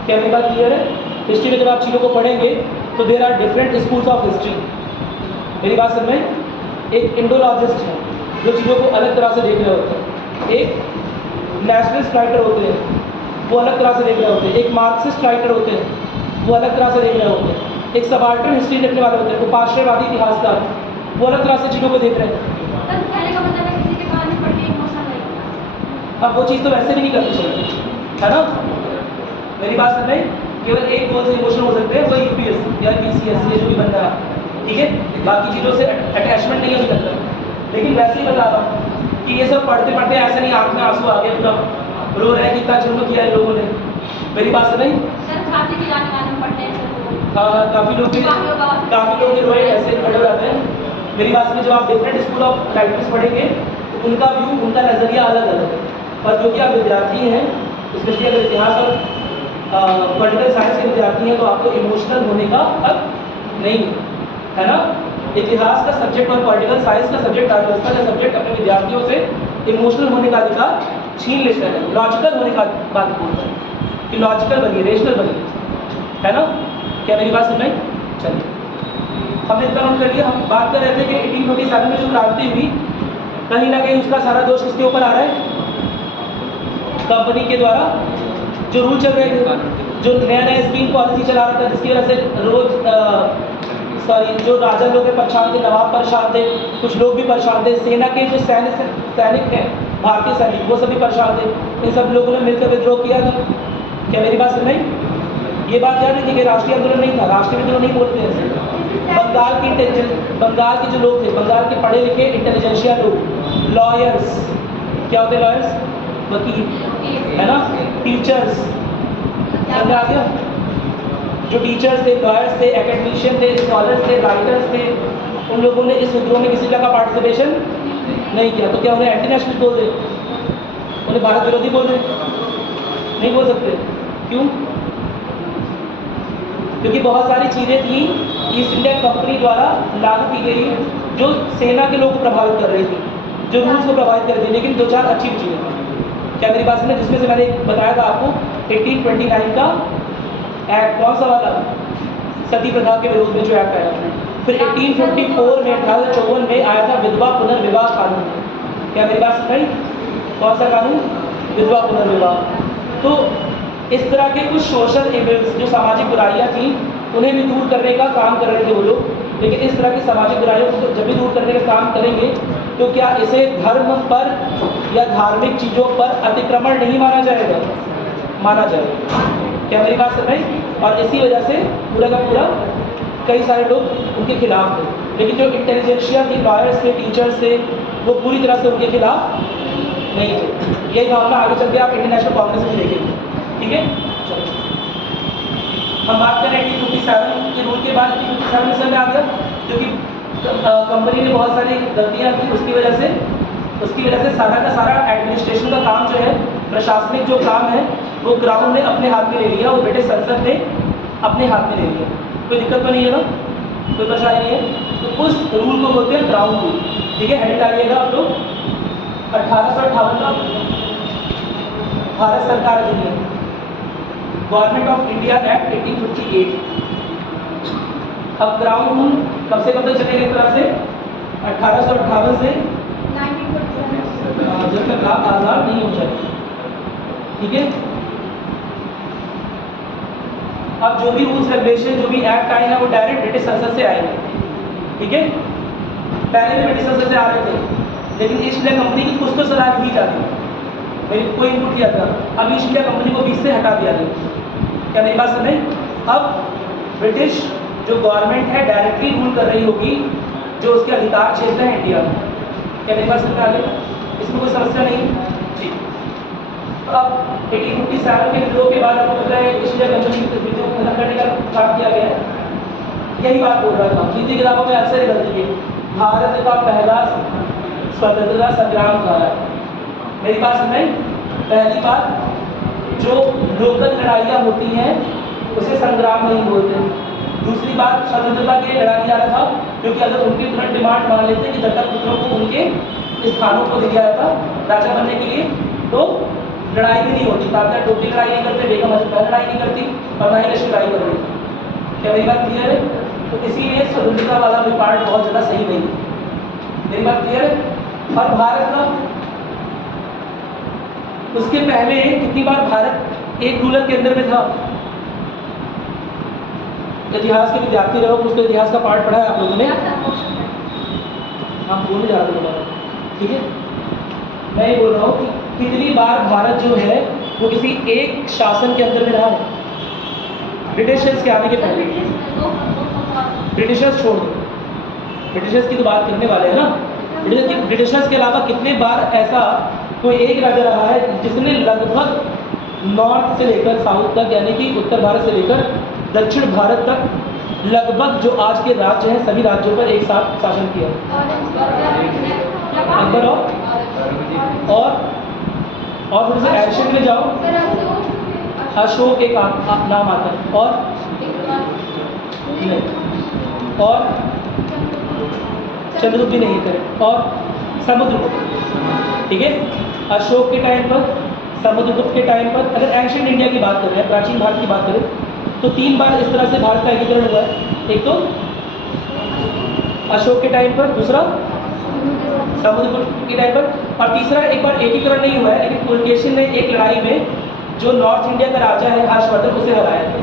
क्या मेरी बात क्लियर है? हिस्ट्री में जब आप चीज़ों को पढ़ेंगे तो there are different schools of history. मेरी बात समझ? एक इंडोलॉजिस्ट है जो चीज़ों को अलग तरह से देख रहे होते हैं, एक नेशनलिस्ट राइटर होते हैं वो अलग तरह से देख रहे होते हैं, एक मार्क्सिस्ट राइटर होते हैं वो अलग तरह से देख रहे होते हैं, एक सबाल्टर्न हिस्ट्री लिखने वाले होते हैं, उपाश्रयवादी इतिहासकार वो अलग तरह से चीज़ों को देख रहे हैं। सर कहने का मतलब है किसी के कहानी पढ़ के इमोशनल नहीं होना। अब वो चीज़ तो वैसे भी नहीं करनी चाहिए, है ना? मेरी बात सुन रहे? केवल एक गोल से इमोशनल हो सकते हैं, वो यूपीएससी या पीसीएस या जो भी बन रहा है, ठीक है? बाकी चीज़ों से अटैचमेंट नहीं अभी तक करता। लेकिन वैसे ही बता रहा हूँ कि ये सब पढ़ते पढ़ते ऐसा नहीं आँख में आंसू आ गया, पूरा रो रहे हैं कितना जुल्म किया है लोगों ने। मेरी बात सुन रही? सर फांसी की जाने वाले में पढ़ते हैं सर हाँ हाँ, काफ़ी लोग के रोए ऐसे खड़े हो जाते हैं। मेरी बात सुनिए, जब आप डिफरेंट स्कूल ऑफ राइटर्स पढ़ेंगे तो उनका व्यू, उनका नज़रिया अलग अलग है। और जो कि आप विद्यार्थी हैं, स्पेशली अगर इतिहास और पॉलिटिकल साइंस के विद्यार्थी हैं, तो आपको इमोशनल होने का हक नहीं है ना? इतिहास का सब्जेक्ट और पॉलिटिकल साइंस का सब्जेक्ट, अर्थव्यवस्था का सब्जेक्ट अपने विद्यार्थियों से इमोशनल होने का अधिकार छीन लेता है, लॉजिकल होने का बात बोलता है कि लॉजिकल बनिए, रेशनल बनिए, है ना? क्या मेरी बात सुन रही? चलिए, हमने इतना नोट कर लिया। हम बात कर रहे थे कि 1857 में जो क्रांति हुई, कहीं ना कहीं उसका सारा दोष किसके ऊपर आ रहा है? कंपनी के द्वारा जो रूल चल रहे थे, जो नया नया स्कीम पॉलिसी चला रहा था, जिसकी वजह से रोज जो राजा लोग परेशान थे, नवाब परेशान थे, कुछ लोग भी परेशान थे, सेना के जो सैनिक हैं, भारतीय सैनिक, वो सभी परेशान थे। इन सब लोगों ने मिलकर विद्रोह किया था। क्या मेरी बात सुन रही? ये बात याद रखिए कि राष्ट्रीय आंदोलन नहीं था, राष्ट्रीय विद्रोह नहीं बोलते ऐसे। बंगाल के जो लोग थे, बंगाल के पढ़े लिखे इंटेलिजेंशिया लोग, लॉयर्स, क्या होते लॉयर्स? वकील, है ना? टीचर्स, समझ आ गया? जो टीचर्स थे, लॉयर्स थे, एकेडमिशियन थे, स्कॉलर्स थे, राइटर्स थे, उन लोगों ने इस विद्रोह में किसी तरह का पार्टिसिपेशन नहीं किया। तो क्या उन्हें एंटी नेशनल बोल दे? उन्हें भारत विरोधी बोल दे? नहीं बोल सकते। क्यों? क्योंकि बहुत सारी चीज़ें थी ईस्ट इंडिया कंपनी द्वारा लागू की गई जो सेना के लोगों को प्रभावित कर रही थी, जो रूल्स को प्रभावित कर रही थी, लेकिन दो चार अच्छी चीज़ें थी। क्या मेरी बात सुने? जिसमें से मैंने बताया था आपको 1829 का एक्ट, कौन सा वाला? सती प्रथा के विरोध में जो एक्ट आया। फिर 1854 में, 1854 में आया था विधवा पुनर्विवाह कानून। क्या मेरी बात सुन रही? कौन सा कानून? विधवा पुनर्विवाह। तो इस तरह के कुछ सोशल इविल्स, जो सामाजिक बुराइयां थी, उन्हें भी दूर करने का काम कर रहे थे वो लोग। लेकिन इस तरह की सामाजिक बुराइयों को जब भी दूर करने का काम करेंगे, तो क्या इसे धर्म पर या धार्मिक चीज़ों पर अतिक्रमण नहीं माना जाएगा? माना जाएगा। क्या मेरी बात सुन रही? और इसी वजह से पूरा का पूरा कई सारे लोग उनके खिलाफ थे। लेकिन जो इंटेलिजेंशिया थी, लॉयर्स थे, टीचर्स थे, वो पूरी तरह से उनके खिलाफ नहीं थे। यही मामला आगे चल के आप इंटरनेशनल कांग्रेस में देखेंगे, ठीक है? चलो, हम बात करें 1857 के रूल के बाद। 1857 में समझ आ गया, क्योंकि कंपनी ने बहुत सारी गलतियाँ की, उसकी वजह से सारा का सारा एडमिनिस्ट्रेशन का काम जो है, प्रशासनिक जो काम है, वो क्राउन ने अपने हाथ में ले लिया, वो ब्रिटिश संसद ने अपने हाथ में ले लिया। कोई दिक्कत तो नहीं है ना? कोई परेशानी नहीं है? तो उस रूल को बोलते हैं क्राउन रूल, ठीक है? हेडिंग डालिएगा आप लोग। 1858 का भारत सरकार अधिनियम, गवर्नमेंट ऑफ इंडिया एक्ट 1858। अब क्राउन रूल कब से कब तक चलेगा? एक तरह से 1858 से 1947 जब तक आप आज़ाद नहीं हो जाए, ठीक है? अब जो भी रूल्स रेगुलेशन, जो भी एक्ट आए हैं, वो डायरेक्ट ब्रिटिश संसद से आएंगे, ठीक है? पहले भी ब्रिटिश संसद से आ रहे थे, लेकिन ईस्ट इंडिया कंपनी की कुछ तो सलाह दी जाती, मेरी कोई इनपुट दिया था। अब ईस्ट इंडिया कंपनी को बीच से हटा दिया गया। क्या मेरी बात सुने? अब ब्रिटिश जो गवर्नमेंट है डायरेक्टली रूल कर रही होगी जो उसके अधिकार क्षेत्र है इंडिया में। क्या मेरी बात समझ में आ गई? इसमें कोई समस्या नहीं जी। अब 1857 के विद्रोह के बाद आपको पता है ईस्ट इंडिया कंपनी की विद्रोह को खत्म करने का काम किया गया है। यही बात बोल रहा था, हिंदी किताबों में अक्सर गलती है, भारत का पहला स्वतंत्रता संग्राम था। मेरी बात सुनाई? पहली बात, जो लोकल लड़ाइयाँ होती हैं उसे संग्राम नहीं बोलते। दूसरी बात, स्वतंत्रता के लिए लड़ा नहीं जा रहा था, क्योंकि अगर उनकी तुरंत डिमांड मान लेते कि दत्तक पुत्रों को उनके स्थानों को दिया जाता राजा बनने के लिए, तो लड़ाई भी नहीं होती। तात्या टोपी लड़ाई नहीं करते, बेगम हजरत लड़ाई नहीं करती, और ना ही लश्कर लड़ाई कर रही थी। क्या मेरी बात क्लियर है? तो इसीलिए स्वतंत्रता वाला भी पार्ट बहुत ज़्यादा सही नहीं है। मेरी बात क्लियर है? और भारत का उसके पहले कितनी बार भारत एक रूलर के अंदर में था? इतिहास के विद्यार्थी रहो, कुछ तो इतिहास का पार्ट पढ़ा है आप लोगों ने। हम बोलने जा रहे थे दोबारा। ठीक है, मैं ये बोल रहा हूँ कि कितनी बार भारत जो है वो किसी एक शासन के अंदर में रहा है? ब्रिटिशर्स के आने के पहले, ब्रिटिशर्स छोड़ दो, ब्रिटिशर्स की तो बात करने वाले हैं ना। ब्रिटिशर्स के अलावा कितने बार ऐसा कोई एक राजा रहा है जिसने लगभग नॉर्थ से लेकर साउथ तक, यानी कि उत्तर भारत से लेकर दक्षिण भारत तक लगभग जो आज के राज्य हैं सभी राज्यों पर एक साथ शासन किया? अकबर और थोड़े से एशियन में जाओ, अशोक एक आप नाम आता है, और नहीं, और चंद्रगुप्त भी नहीं करें, और समुद्रगुप्त, ठीक है। अशोक के टाइम पर, समुद्रगुप्त के टाइम पर, अगर एंशिएंट इंडिया की बात करें, प्राचीन भारत की बात करें, तो 3 बार इस तरह से भारत का एकीकरण हुआ है। एक तो अशोक के टाइम पर, दूसरा समुद्रगुप्त के टाइम पर, और तीसरा एक बार एकीकरण नहीं हुआ है, लेकिन पुलकेशिन ने एक लड़ाई में जो नॉर्थ इंडिया का राजा है हर्षवर्धन, उसे हराया था,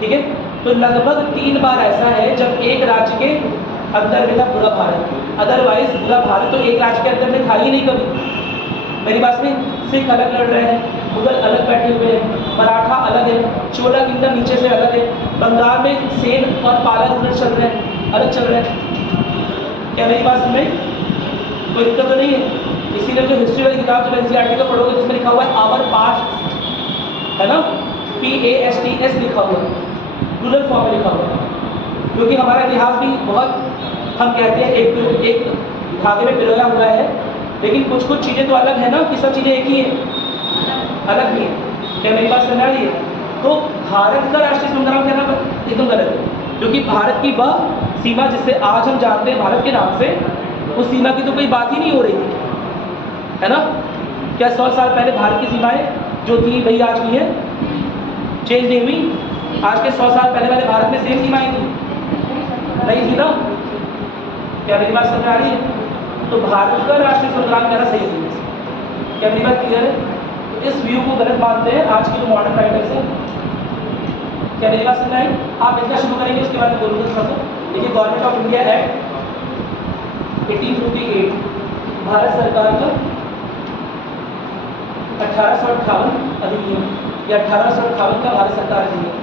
ठीक है। तो लगभग 3 बार ऐसा है जब एक राज्य के अंदर में था पूरा भारत, अदरवाइज पूरा भारत तो एक राज्य के अंदर में था ही नहीं कभी। मेरी बात में, सिख अलग लड़ रहे हैं, मुगल अलग बैठे हुए हैं, मराठा अलग है, चोला किंगडम नीचे से अलग है, बंगाल में सेन और पाला रूलर चल रहे हैं, अलग चल रहे हैं। क्या मेरी बात में कोई दिक्कत तो नहीं है? इसीलिए जो हिस्ट्री वाली किताब जब एनसीईआरटी का पढ़ोगे जिसमें लिखा हुआ है आवर पास्ट, है ना, PASTS लिखा हुआ है, रूरल फॉर्म में लिखा हुआ है, क्योंकि हमारा इतिहास भी बहुत, हम कहते हैं एक धागे में पिरोया हुआ है, लेकिन कुछ कुछ चीज़ें तो अलग है ना, कि सब चीज़ें एक ही हैं, अलग भी है। क्या मेरी बात समझ आ रही है? तो भारत का राष्ट्रीय संग्राम कहना एकदम गलत है, क्योंकि भारत की वह सीमा जिसे आज हम जानते हैं भारत के नाम से, उस सीमा की तो कोई बात ही नहीं हो रही थी, है ना। क्या 100 साल पहले भारत की सीमाएं जो थी वही आज की है? चेंज नहीं हुई? आज के 100 साल पहले वाले भारत में सेम सीमाएं थी? नहीं थी ना। क्या मेरी बात समझ आ रही है? तो भारत का राष्ट्रीय संग्राम कहना सही है। क्या मेरी बात क्लियर है? तो इस व्यू को गलत मानते हैं आज के जो मॉडर्न राइटर्स हैं। क्या मेरी बात समझ आई? आप इतना शुरू करेंगे, उसके बाद में बोलूँगा थोड़ा सा। देखिए, government of India act 1858 Bharat सरकार का 1858 अधिनियम, या 1858 का भारत सरकार अधिनियम।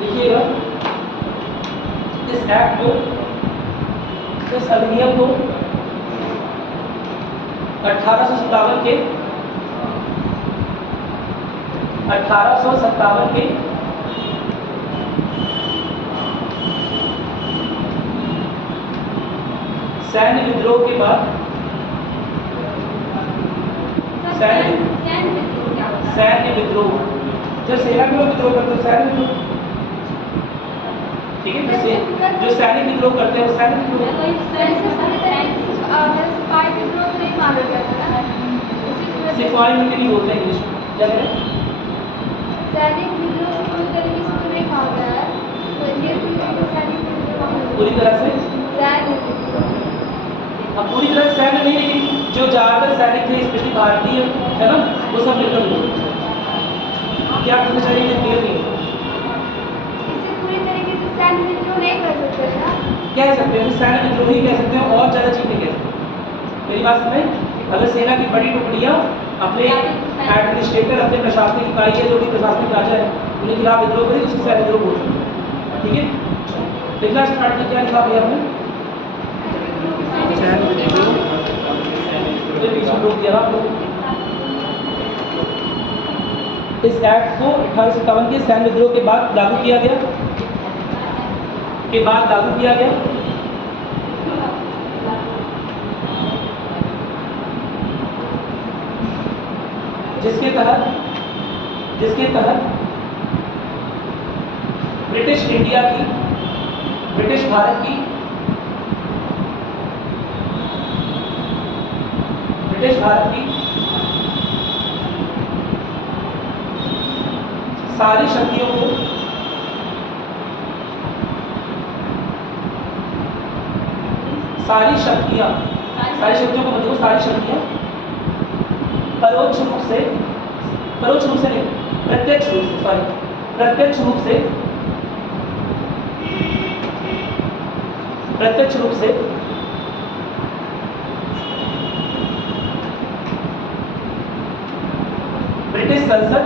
लिखिएगा, इस एक्ट को, इस अधिनियम को 1857 के सैन्य विद्रोह के बाद, सैन्य विद्रोह, जब सेना के लोग विद्रोह करते हैं सैन्य विद्रोह, ठीक है, जो सैनिक विद्रोह करते हैं वो सैन्य विद्रोह, सिपाही मिलते नहीं बोलते हैं इंग्लिश में, क्या करें? सैनिक विद्रोह से पूरी तरीके से तो नहीं कहा गया है, तो ये सैनिक विद्रोह पूरी तरह से सैनिक विद्रोह, अब पूरी तरह सैन्य नहीं, लेकिन जो ज़्यादातर सैनिक थे स्पेशली भारतीय, है ना, वो सब मिलकर बोलते हैं। क्या पूछना चाहिए? क्लियर नहीं है। इसे पूरी तरीके से सैन्य विद्रोह नहीं कर सकते ना, कह सकते हैं, सैन्य विद्रोह ही कह सकते हैं, और ज़्यादा चीज़ नहीं कह सकते। मेरी बात समझें? अगर सेना की बड़ी टुकड़ियाँ अपने एडमिनिस्ट्रेटर, अपने प्रशासनिक इकाई है, जो भी प्रशासनिक राजा है, उनके खिलाफ विद्रोह करें, उसको सैन्य विद्रोह बोल सकते हैं, ठीक है। लिखना स्टार्ट कर, क्या लिखा भैया आपने? इस एक्ट को 1857 के सैन्य विद्रोह के बाद लागू किया गया, जिसके तहत ब्रिटिश इंडिया की, ब्रिटिश भारत की, सारी शक्तियों को मतलब सारी शक्तियां परोक्ष रूप से नहीं, प्रत्यक्ष रूप से प्रत्यक्ष रूप से ब्रिटिश संसद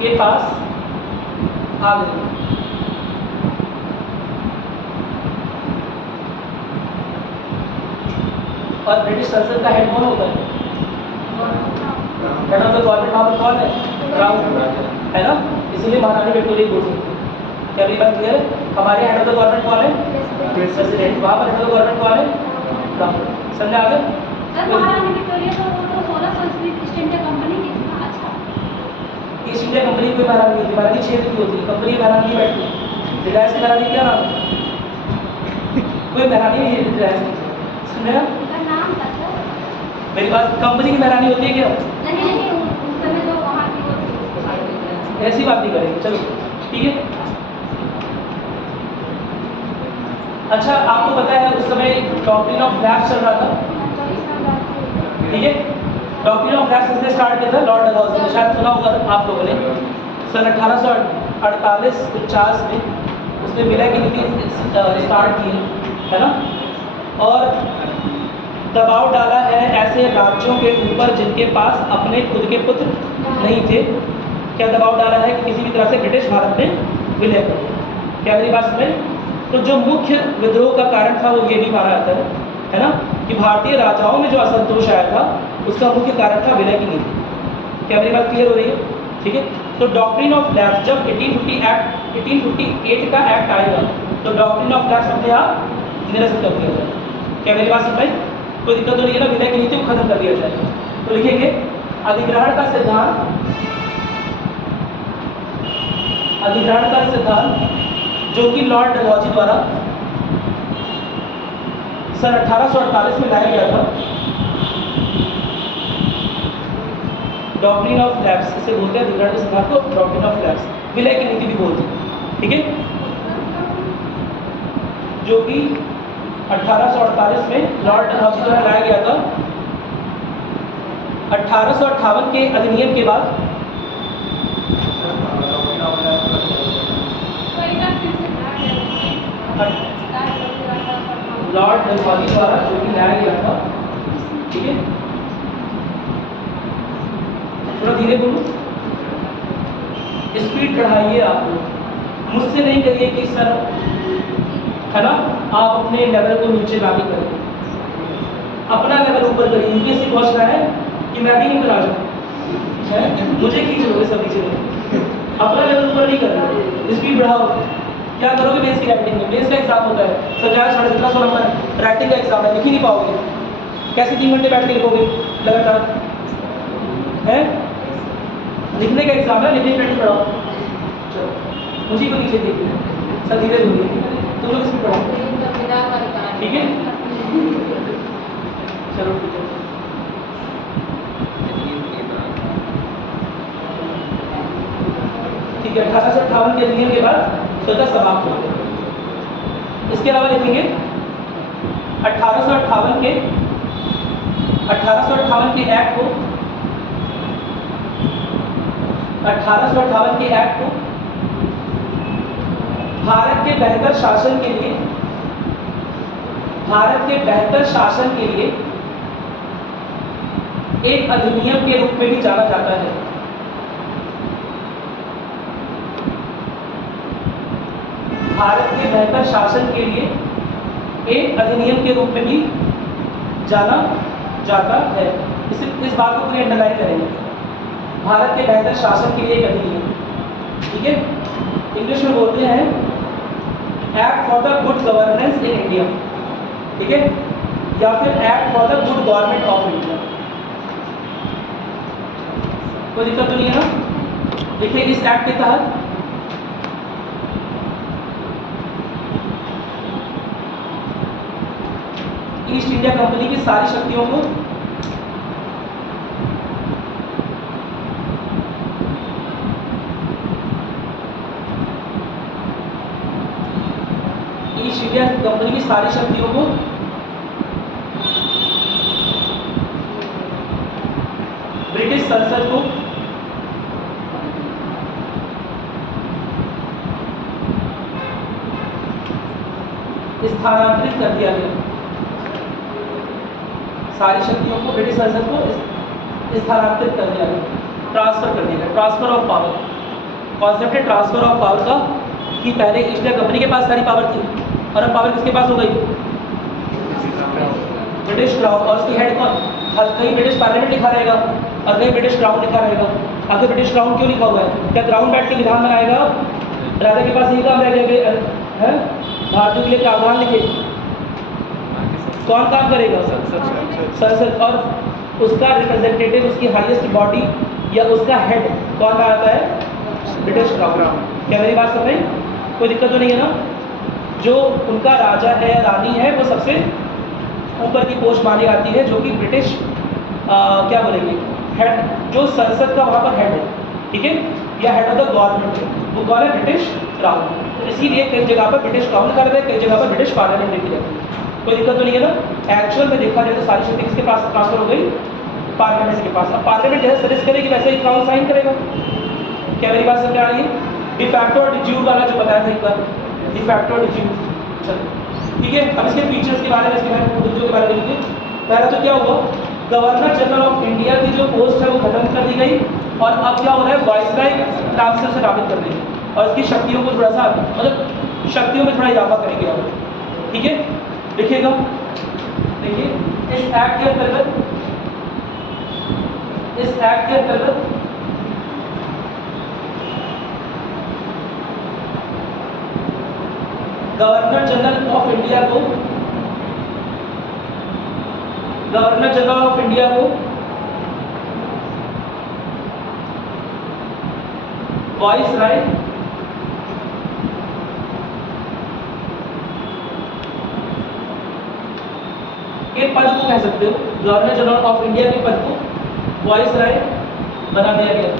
के पास आ गई। और ब्रिटिश संसद का हेड कौन होता है? हेड ऑफ द गवर्नमेंट वहाँ पर कौन है? क्राउन है ना, इसीलिए महारानी विक्टोरिया बोल सकते हैं। क्या मेरी बात क्लियर है? हमारे हेड ऑफ द गवर्नमेंट कौन है? प्रेसिडेंट। वहाँ पर हेड ऑफ द गवर्नमेंट कौन है? क्राउन। समझा आ गया? सर महारानी विक्टोरिया तो वो तो 16 संस्कृत ईस्ट इंडिया कंपनी की थी ना। अच्छा, ईस्ट इंडिया कंपनी कोई महारानी नहीं होती, महारानी क्षेत्र की होती है, कंपनी महारानी नहीं बैठती। रिलायंस की महारानी क्या नाम है? कोई महारानी नहीं है रिलायंस की। समझा? उनका नाम था सर। मेरी बात, कंपनी की महारानी होती है क्या? नहीं नहीं, उस समय जो वहाँ की वो थी उसके बारे में। ऐसी बात नहीं करेंगे, चलो ठीक है। अच्छा, आपको पता है उस समय डॉक्ट्रिन ऑफ लैप्स चल रहा था, ठीक है। डॉक्ट्रिन ऑफ लैप्स किसने स्टार्ट किया था? लॉर्ड डलहौजी ने। शायद सुना होगा आप लोगों ने। सन 1848-49 में उसने विलय की नीति स्टार्ट की है ना, और दबाव डाला है ऐसे राज्यों के ऊपर जिनके पास अपने खुद के पुत्र नहीं थे। क्या दबाव डाला है कि किसी भी तरह से ब्रिटिश भारत में विलय कर। क्या मेरी बात समझ? तो जो मुख्य विद्रोह का कारण था वो ये भी माना जाता है ना, कि भारतीय राजाओं में जो असंतोष आया था उसका मुख्य कारण था विलय की नीति। क्या मेरी बात क्लियर हो रही है? ठीक है। तो डॉक्ट्रिन ऑफ लैप्स जब 1858 का एक्ट आएगा तो डॉक्ट्रिन ऑफ लैप्स अपने आप निरस्त कर दिया जाएगा। क्या मेरी बात समझ? कोई दिक्कत तो नहीं है ना, विलय की नीति को खत्म कर दिया जाएगा। तो लिखेंगे अधिग्रहण का सिद्धांत जो कि लॉर्ड डलहौजी द्वारा सन 1848 में लाया गया था। डॉक्ट्रिन ऑफ लैप्स इसे बोलते हैं, अधिग्रहण के सिद्धांत को डॉक्ट्रिन ऑफ लैप्स, विलय की नीति भी बोलते हैं, ठीक है। जो कि 1848 में लॉर्ड डलहौजी द्वारा लाया गया था। 1858 के अधिनियम के बाद लॉर्ड डलहौजी द्वारा जो कि लाया गया था, ठीक है। थोड़ा धीरे बोलो, स्पीड बढ़ाइए आप लोग, मुझसे नहीं करिए कि सर है ना, आप अपने लेवल को नीचे ना भी करें, अपना लेवल ऊपर करिए। यूपीएससी पहुंचना है कि मैं भी नहीं करा जाऊँ, मुझे खींच लोगे सभी चीज़ें, अपना लेवल ऊपर नहीं कर रहे, स्पीड बढ़ाओ। क्या करोगे बेस की राइटिंग में? बेस का एग्जाम होता है, 1750 नंबर राइटिंग का एग्जाम है, लिख ही नहीं पाओगे। कैसे 3 घंटे बैठ के लिखोगे लगातार? है लिखने का एग्जाम है, लिखने की प्रैक्टिस बढ़ाओ। चलो मुझे को नीचे देखिए, सर धीरे बोलिए, तुम लोग स्पीड बढ़ाओ, ठीक है। चलो ठीक है। ठीक है, 1858 के अधिनियम के बाद स्वतः समाप्त हो गया। इसके अलावा लिखेंगे 1858 के एक्ट को 1858 के एक्ट को भारत के बेहतर शासन के लिए एक अधिनियम के रूप में भी जाना जाता है। भारत के बेहतर शासन के लिए एक अधिनियम के रूप में भी जाना जाता है। इस बात को पूरी अंडरलाइन करेंगे, भारत के बेहतर शासन के लिए एक अधिनियम, ठीक है। इंग्लिश में बोलते हैं act for the good governance in India, ठीक है, या फिर act for the good government of India. कोई दिक्कत तो नहीं है ना? देखिए इस एक्ट के तहत ईस्ट इंडिया कंपनी की सारी शक्तियों को ईस्ट इंडिया कंपनी की सारी शक्तियों को ब्रिटिश संसद को स्थानांतरित कर दिया गया, सारी शक्तियों को ब्रिटिश संसद को स्थानांतरित कर दिया गया, ट्रांसफर कर दिया गया। ट्रांसफर ऑफ पावर, कॉन्सेप्ट है ट्रांसफर ऑफ पावर का, कि पहले ईस्ट इंडिया कंपनी के पास सारी पावर थी और अब पावर किसके पास हो गई? British crown. और उसकी हेड कौन? कहीं ब्रिटिश पार्लियामेंट लिखा रहेगा और कहीं ब्रिटिश क्राउन लिखा रहेगा। आखिर ब्रिटिश क्राउन क्यों लिखा हुआ है? क्या क्राउन बैठ के विधान बनाएगा? राजा के पास यही काम रह गया है, भारतीयों के लिए प्रावधान लिखे, कौन काम करेगा? संसद। और उसका रिप्रेजेंटेटिव, उसकी हाईएस्ट बॉडी या उसका हेड कौन आता है? British crown. क्या मेरी बात समझ? कोई दिक्कत तो नहीं है ना? जो उनका राजा है, रानी है, वो सबसे ऊपर की पोस्ट मानी जाती है, जो कि ब्रिटिश क्या बोलेंगे, हेड, जो संसद का वहाँ पर हेड है, ठीक है, या हेड ऑफ द गवर्नमेंट है, वो कौन है? British crown. तो इसीलिए कई जगह पर ब्रिटिश क्राउन लिखा रहता है, कई जगह पर ब्रिटिश पार्लियामेंट लिखी रहती है। कोई दिक्कत तो नहीं है ना? एक्चुअल में देखा जाए तो सारी शक्ति किसके पास ट्रांसफर हो गई? पार्लियामेंट के पास। अब पार्लियामेंट जैसे सजेस्ट करेगी वैसे ही क्राउन साइन करेगा। क्या मेरी बात समझ आ रही है? डिफैक्टो और डिज्यूर वाला जो बताया था एक बार, डिफैक्टो और डिज्यूर। चलो ठीक है, अब इसके फीचर्स के बारे में, इसके बारे में के बारे में लिखिए। पहला तो क्या हुआ, गवर्नर जनरल ऑफ इंडिया की जो पोस्ट है वो खत्म कर दी गई और अब क्या हो रहा है, वाइसराय नाम से उसे नामित कर देंगे और इसकी शक्तियों को थोड़ा सा, मतलब शक्तियों में थोड़ा इजाफा करेंगे आप, ठीक है। लिखिएगा, देखिए इस एक्ट के अंतर्गत, गवर्नर जनरल ऑफ इंडिया को वाइसराय के पद को कह सकते हो, गवर्नर जनरल ऑफ इंडिया के पद को वाइसराय बना दिया गया।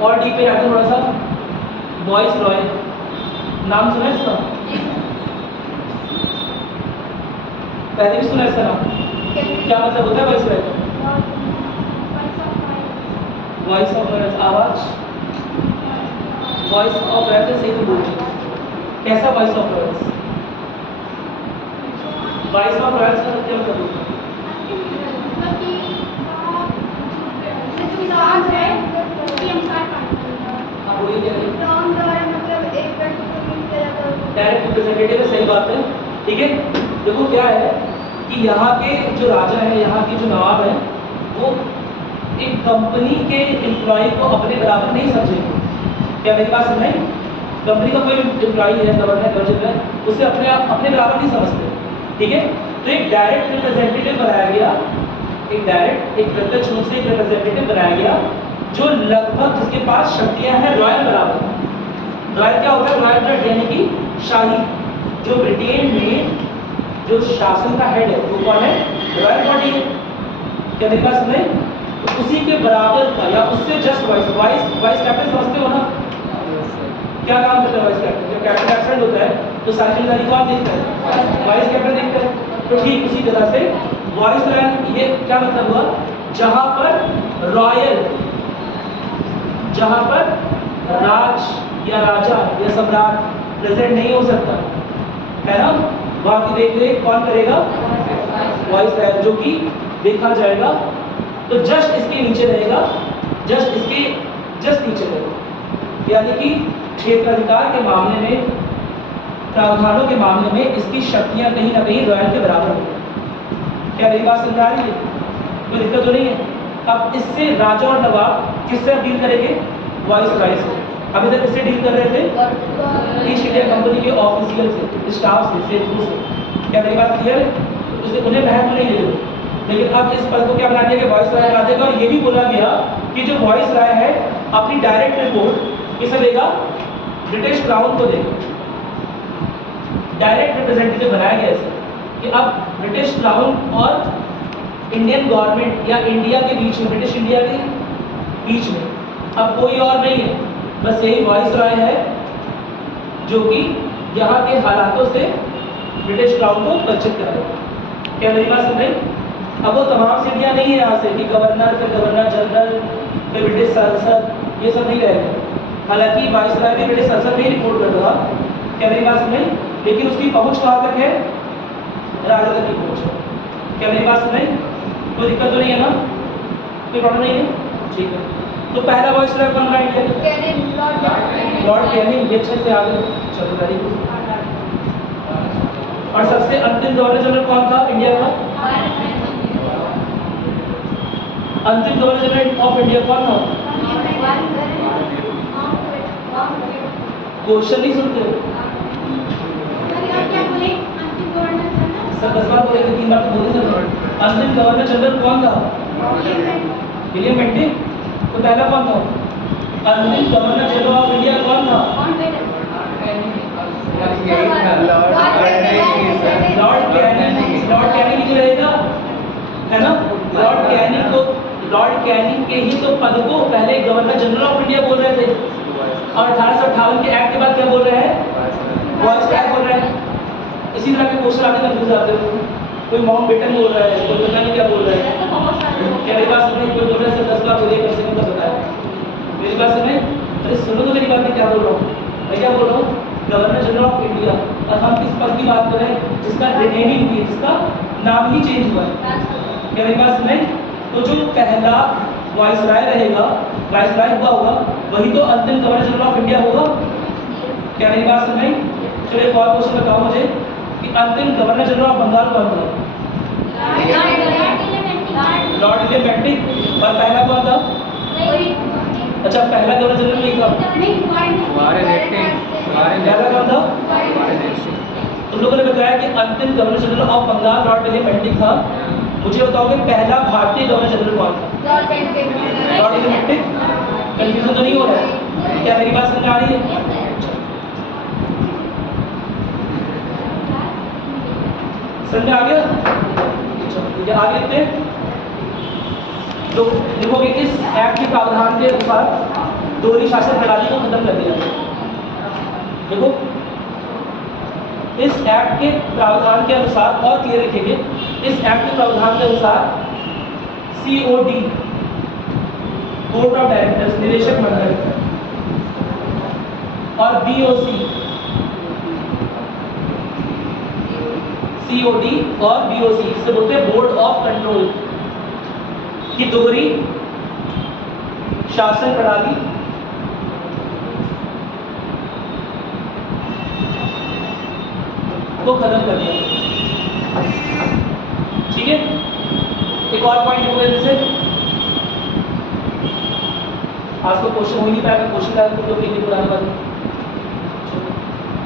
और डी पे आते थोड़ा सा, वाइसरॉय नाम सुना है इसका? पहले भी सुना इसका नाम? क्या मतलब होता है वाइसरॉय का? वॉइस ऑफ रॉयल्स, आवाज, वॉइस ऑफ रॉयल्स सही तो बोलिए। कैसा voice of Royals? Voice of Royals का क्या मतलब होता है? हाँ बोलिए क्या है? डायरेक्ट रिप्रेजेंटेटिव है, सही बात है, ठीक है। देखो क्या है कि यहाँ के जो राजा है, यहाँ के जो नवाब है, वो एक कंपनी के एम्प्लॉय को अपने बराबर नहीं समझेंगे। क्या मेरी बात समझ? कंपनी का कोई एम्प्लॉय है, गवर्नर है, उसे अपने बराबर नहीं समझते, ठीक है। तो एक डायरेक्ट रिप्रेजेंटेटिव बनाया गया, एक प्रत्यक्ष रूप से एक रिप्रेजेंटेटिव बनाया गया, जो लगभग जिसके पास शक्तियां हैं रॉयल बराबर। रॉयल क्या होता है? रॉयल ब्लड यानी कि शाही। जो ब्रिटेन में जो शासन का हेड है वो कौन है? रॉयल बॉडी है। क्या मेरी बात समझे? तो उसी के बराबर का या उससे जस्ट वाइस कैप्टन समझते हो ना? क्या काम करता है वाइस कैप्टन? जब कैप्टन एब्सेंट होता है तो सारी जिम्मेदारी कौन देखता है? वाइस कैप्टन देखता है। तो ठीक उसी तरह से वाइसराय, ये क्या मतलब हुआ? जहां पर राज या राजा या सम्राट प्रेजेंट नहीं हो सकता है ना, वहां की देख कौन करेगा? वाइसराय, जो कि देखा जाएगा तो जस्ट इसके नीचे रहेगा, जस्ट नीचे रहेगा। यानी कि क्षेत्राधिकार के मामले में, प्रावधानों के मामले में इसकी शक्तियां कहीं ना कहीं रॉयल के बराबर होगी। क्या मेरी बात समझ आ रही है? कोई दिक्कत तो नहीं है? अब इससे राजा और नवाब किससे डील करेंगे? वाइसराय से। अभी तक किससे डील कर रहे थे? ईस्ट इंडिया कंपनी के ऑफिशियल से, स्टाफ से, सेवकों से। क्या मेरी बात क्लियर है? तो उन्हें महत्व नहीं देते, लेकिन अब इस पद को क्या बना दिया गया? वाइसराय बना देगा। और ये भी बोला गया कि जो वाइसराय है अपनी डायरेक्ट रिपोर्ट किसे देगा? ब्रिटिश क्राउन को देगा। डायरेक्ट रिप्रेजेंटेटिव बनाया गया इसे कि अब ब्रिटिश क्राउन और इंडियन गवर्नमेंट या इंडिया के बीच में, ब्रिटिश इंडिया के बीच में अब कोई और नहीं है, बस यही वाइसराय है जो कि यहाँ के हालातों से ब्रिटिश क्राउन को परिचित करेगा। क्या मेरी बात समझ? अब वो तमाम सीढ़ियाँ नहीं है यहाँ से कि गवर्नर, फिर गवर्नर जनरल, फिर ब्रिटिश संसद, ये सब नहीं रहेगा। हालांकि वाइसराय भी ब्रिटिश संसद में ही रिपोर्ट कर रहा, क्या मेरी बात समझ? लेकिन उसकी पहुंच कहाँ तक है? राजा तक की पहुंच है। क्या मेरी बात समझ? कोई दिक्कत तो नहीं है ना? कोई प्रॉब्लम नहीं है? ठीक है। तो पहला वॉइस रॉय कौन रहा इंडिया? Lord Canning. ये अच्छे से आगे चलो, वेरी गुड। और सबसे अंतिम गवर्नर जनरल कौन था इंडिया का? अंतिम गवर्नर जनरल ऑफ इंडिया कौन था? क्वेश्चन नहीं सुनते हो? सर 10 बार बोले, 3 बार तो बोले सर। अंतिम गवर्नर जनरल कौन था? William Bentinck. तो पहला कौन था? अंतिम गवर्नर जनरल ऑफ इंडिया कौन था? Lord Canning. लॉर्ड कैनिंग ही रहेगा, है ना? लॉर्ड कैनिंग को, लॉर्ड कैनिंग के ही तो पद को पहले गवर्नर जनरल ऑफ इंडिया बोल रहे थे, और 1858 के एक्ट के बाद क्या बोल रहे हैं? वॉइस रॉय बोल रहे हैं। इसी तरह के क्वेश्चन आगे कंफ्यूज आते हो। कोई माउंट बेटन बोल रहा है, कोई पता नहीं क्या बोल रहा है। क्या मेरी बात समझ? कोई बोल रहा है सर 10 बार बोलिए, कम से कम तो बताया। मेरी बात समझ? अरे सुनो तो मेरी बात, मैं क्या बोल रहा हूँ? मैं क्या बोल रहा हूँ? Governor general of India. और हम किस पद की बात कर रहे हैं? जिसका रिनेमिंग हुई है, जिसका नाम ही चेंज हुआ है। क्या मेरी बात समझ? तो जो पहला वॉइस राय रहेगा, वॉइस राय हुआ होगा, वही तो अंतिम गवर्नर जनरल ऑफ इंडिया होगा। क्या मेरी बात समझ? चलो एक और क्वेश्चन बताओ मुझे कि अंतिम गवर्नर जनरल ऑफ बंगाल कौन था? Lord William Bentinck. और पहला कौन था? अच्छा, पहला गवर्नर जनरल नहीं था। पहला कौन था? तुम लोगों ने बताया कि अंतिम governor general of Bengal Lord William Bentinck था। मुझे बताओ कि पहला भारतीय गवर्नर जनरल कौन था? Lord William Bentinck. कंफ्यूजन तो नहीं हो रहा है? क्या मेरी बात समझ आ रही है? समझ आ गया? चलो आगे लिखते हैं। तो देखोगे इस एक्ट के प्रावधान के अनुसार दोहरी शासन प्रणाली को खत्म कर दिया। देखो इस एक्ट के प्रावधान के अनुसार, और क्लियर लिखेंगे, इस एक्ट के प्रावधान के अनुसार COD, बोर्ड ऑफ डायरेक्टर्स, निदेशक मंडल, और BOC, COD और BOC से बोलते हैं बोर्ड ऑफ कंट्रोल, की दोहरी शासन प्रणाली को खत्म कर दिया। ठीक है, एक और पॉइंट लिखो जैसे आज तो क्वेश्चन हो ही नहीं पाएगा, क्वेश्चन आया तो नहीं पुरानी बात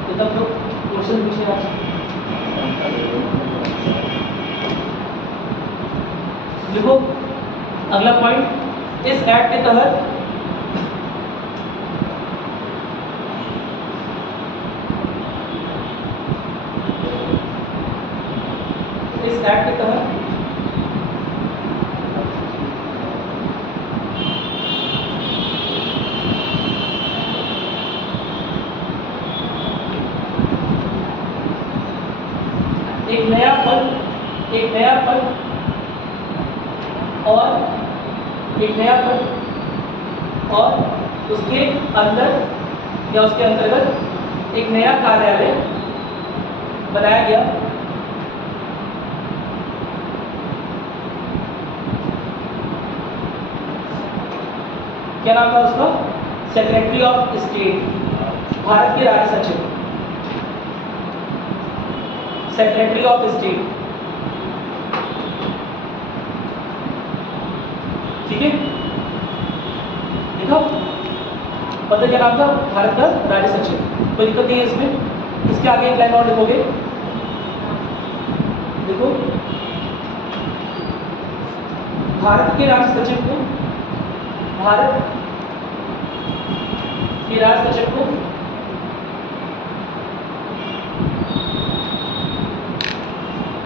एकदम तो क्वेश्चन पूछे आज। देखो अगला पॉइंट, इस एक्ट के तहत एक नया पद और उसके अंदर या उसके अंतर्गत एक नया कार्यालय बनाया गया। क्या नाम था उसका? सेक्रेटरी ऑफ स्टेट, भारत के राज्य सचिव, सेक्रेटरी ऑफ स्टेट। ठीक है, देखो पता क्या नाम था? भारत का राज्य सचिव। कोई दिक्कत नहीं है इसमें। इसके आगे एक लाइन और लिखोगे, देखो भारत के राज्य सचिव को, भारत के राज्य सचिव को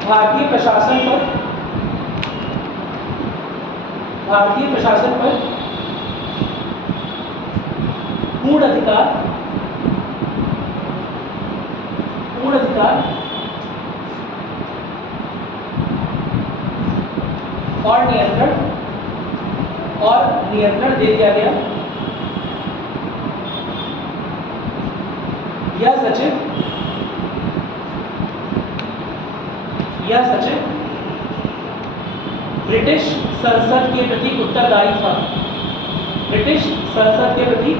भारतीय प्रशासन पर पूर्ण अधिकार और नियंत्रण दे दिया गया। यह सचिव या सचिव ब्रिटिश संसद के प्रति उत्तरदायी था। ब्रिटिश संसद के प्रति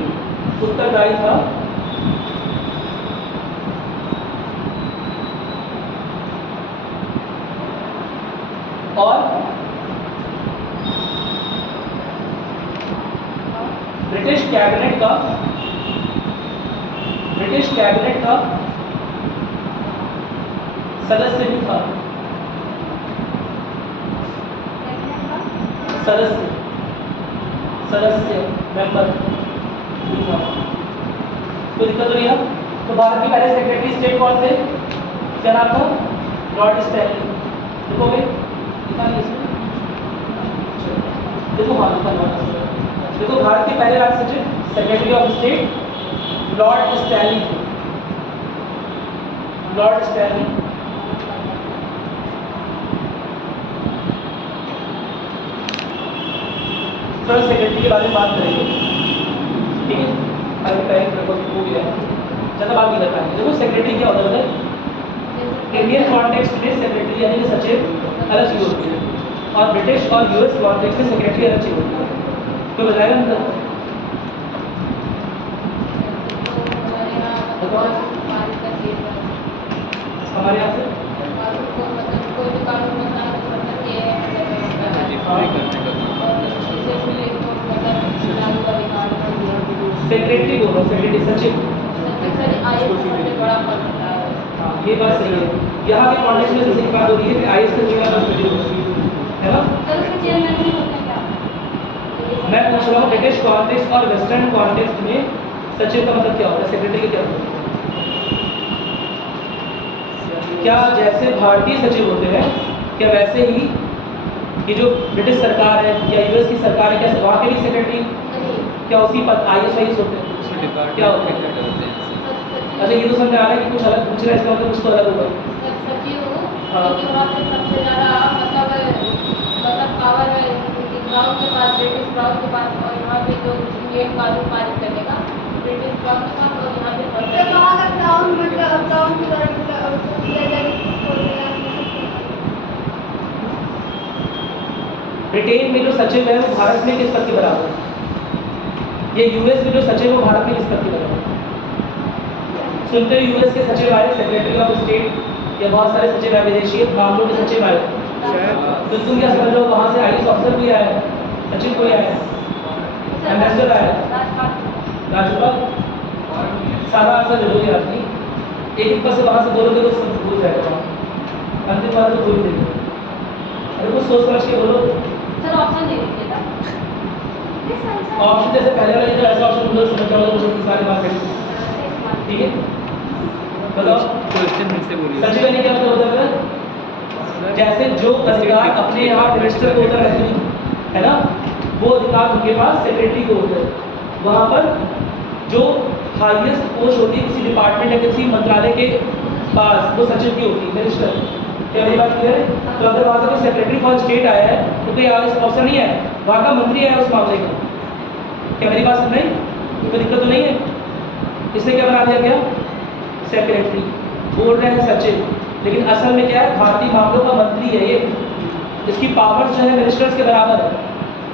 उत्तरदायी था। और ब्रिटिश कैबिनेट का सदस्य भी था। सदस्य मेंबर भी था। कोई दिक्कत तो नहीं है। तो भारत के पहले सेक्रेटरी स्टेट कौन थे? क्या नाम था? Lord Stanley. देखोगे देखो हाँ देखो भारत के पहले राज्य सचिव secretary of state Lord Stanley थे। लॉर्ड स्टैनली फर्स्ट सेक्रेटरी के बारे में बात करेंगे, ठीक है। अभी टाइम लगभग हो गया है, ज़्यादा बात नहीं कर पाएंगे। देखो सेक्रेटरी क्या होता है, इंडियन कॉन्टेक्स्ट में सेक्रेटरी यानी कि सचिव अलग चीज़ होती है, और ब्रिटिश और यूएस कॉन्टेक्स्ट में सेक्रेटरी अलग चीज़ होती है। तो बताएगा अंतर हमारे यहाँ से सेक्रेटरी बोल रहा हूँ, सेक्रेटरी सचिव। हाँ ये बात सही है। यहाँ के कॉन्टेक्स्ट में जैसे बात हो रही है कि आईएएस का चेहरा बस सचिव है ना। मैं पूछ रहा हूँ ब्रिटिश कॉन्टेक्स्ट और वेस्टर्न कॉन्टेक्स्ट में सचिव का मतलब क्या होता है, सेक्रेटरी का क्या होता है? क्या जैसे भारतीय सचिव होते हैं क्या वैसे ही ये जो ब्रिटिश सरकार है या यूएस की सरकार है, क्या वहाँ के भी सेक्रेटरी क्या उसी पद आईएएस होते हैं? क्या होते हैं? अच्छा ये तो समझ आ रहा है कि कुछ अलग पूछ रहा है, इसका मतलब कुछ तो अलग होगा। हाँ। सबसे ज़्यादा मतलब पावर है क्राउन के पास, ब्रिटिश क्राउन के पास, और यहाँ पे जो इंडियन कानून पारित करने का ब्रिटिश क्राउन के पास, और यहाँ पे क्राउन ब्रिटेन में जो सचिव है वो भारत में किस पद के बराबर है? ये यूएस में जो सचिव है वो भारत में किस पद के बराबर है? सुनते हो यूएस के सचिव आए, सेक्रेटरी ऑफ स्टेट या बहुत सारे सचिव आए, विदेशी मामलों के सचिव आए, तो तुम क्या समझ लो वहाँ से आईएएस ऑफिसर भी आया, सचिव कोई आया, एम्बेसडर आया, राज्यपाल। सारा आंसर दे दोगे आप नहीं, एक पद से वहाँ से बोलोगे तो सब भूल जाएगा, अंतिम बार तो भूल देंगे। अरे कुछ सोच समझ के बोलो। सर ऑप्शन दे दीजिएगा। ऑप्शन जैसे पहले वाला इधर ऐसा ऑप्शन बोलो समझ जाओगे तो सारी बात करेंगे, ठीक है। बताओ क्वेश्चन फिर से बोलिए। सचिव ने क्या मतलब होता है? जैसे जो अधिकार अपने यहाँ मिनिस्टर को होता रहती है ना, वो अधिकार उनके पास सेक्रेटरी को होता है। वहाँ पर जो हाईएस्ट पोस्ट होती है किसी डिपार्टमेंट या किसी मंत्रालय के पास, वो सचिव की होती है, मिनिस्टर। क्या मेरी बात क्लियर है? तो अगर वहाँ का कोई सेक्रेटरी फॉर स्टेट आया है तो कोई आईएएस ऑफिसर नहीं है, वहाँ का मंत्री आया उस मामले का। क्या मेरी बात सुन रही? कोई दिक्कत तो नहीं है? इसलिए क्या बना दिया गया? सेक्रेटरी। बोल रहे हैं सचिव, लेकिन असल में क्या है, भारतीय मामलों का मंत्री है ये। इसकी पावर जो है मिनिस्टर्स के बराबर है।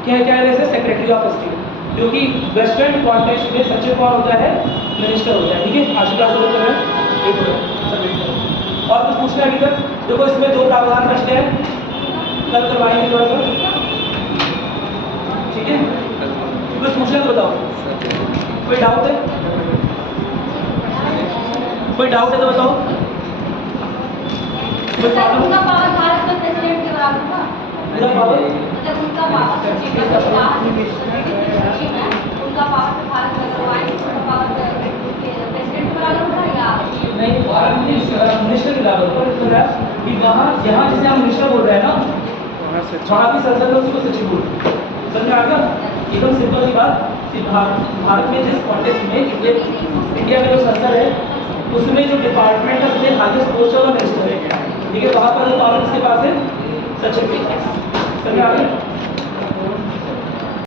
क्या है जैसे सेक्रेटरी ऑफ स्टेट, क्योंकि वेस्टर्न कॉन्टेक्स्ट में सचिव कौन होता है? मिनिस्टर होता है, ठीक है। आज क्लास हो रहा है, और कुछ पूछना है अभी तक? देखो इसमें दो प्रावधान बचते हैं, कल करवाएंगे थोड़ा सा, ठीक है। कुछ पूछना तो बताओ, कोई डाउट है? कोई डाउट है तो बताओ। कोई प्रॉब्लम? उनका पावर भारत में प्रेसिडेंट के बराबर था। पूरा पावर मतलब उनका पावर सचिव है, उनका पावर तो भारत में करवाएं, उनका पावर प्रेसिडेंट के बराबर होगा या नहीं, भारत में मिनिस्टर के बराबर पर तो है कि वहाँ यहाँ जिसे हम मिनिस्टर बोल रहे हैं ना, वहाँ की संसद में उसको सचिव बोलते हैं। समझ में आ गया? एकदम सिंपल सी बात कि भारत में जिस कॉन्टेक्स्ट में इंडिया में जो संसद है उसमें जो डिपार्टमेंट है उसमें हाईएस्ट पोस्ट है वो मिनिस्टर है, ठीक है। वहाँ पर जो पावर इसके पास है सचिव के पास। समझ में आ गया?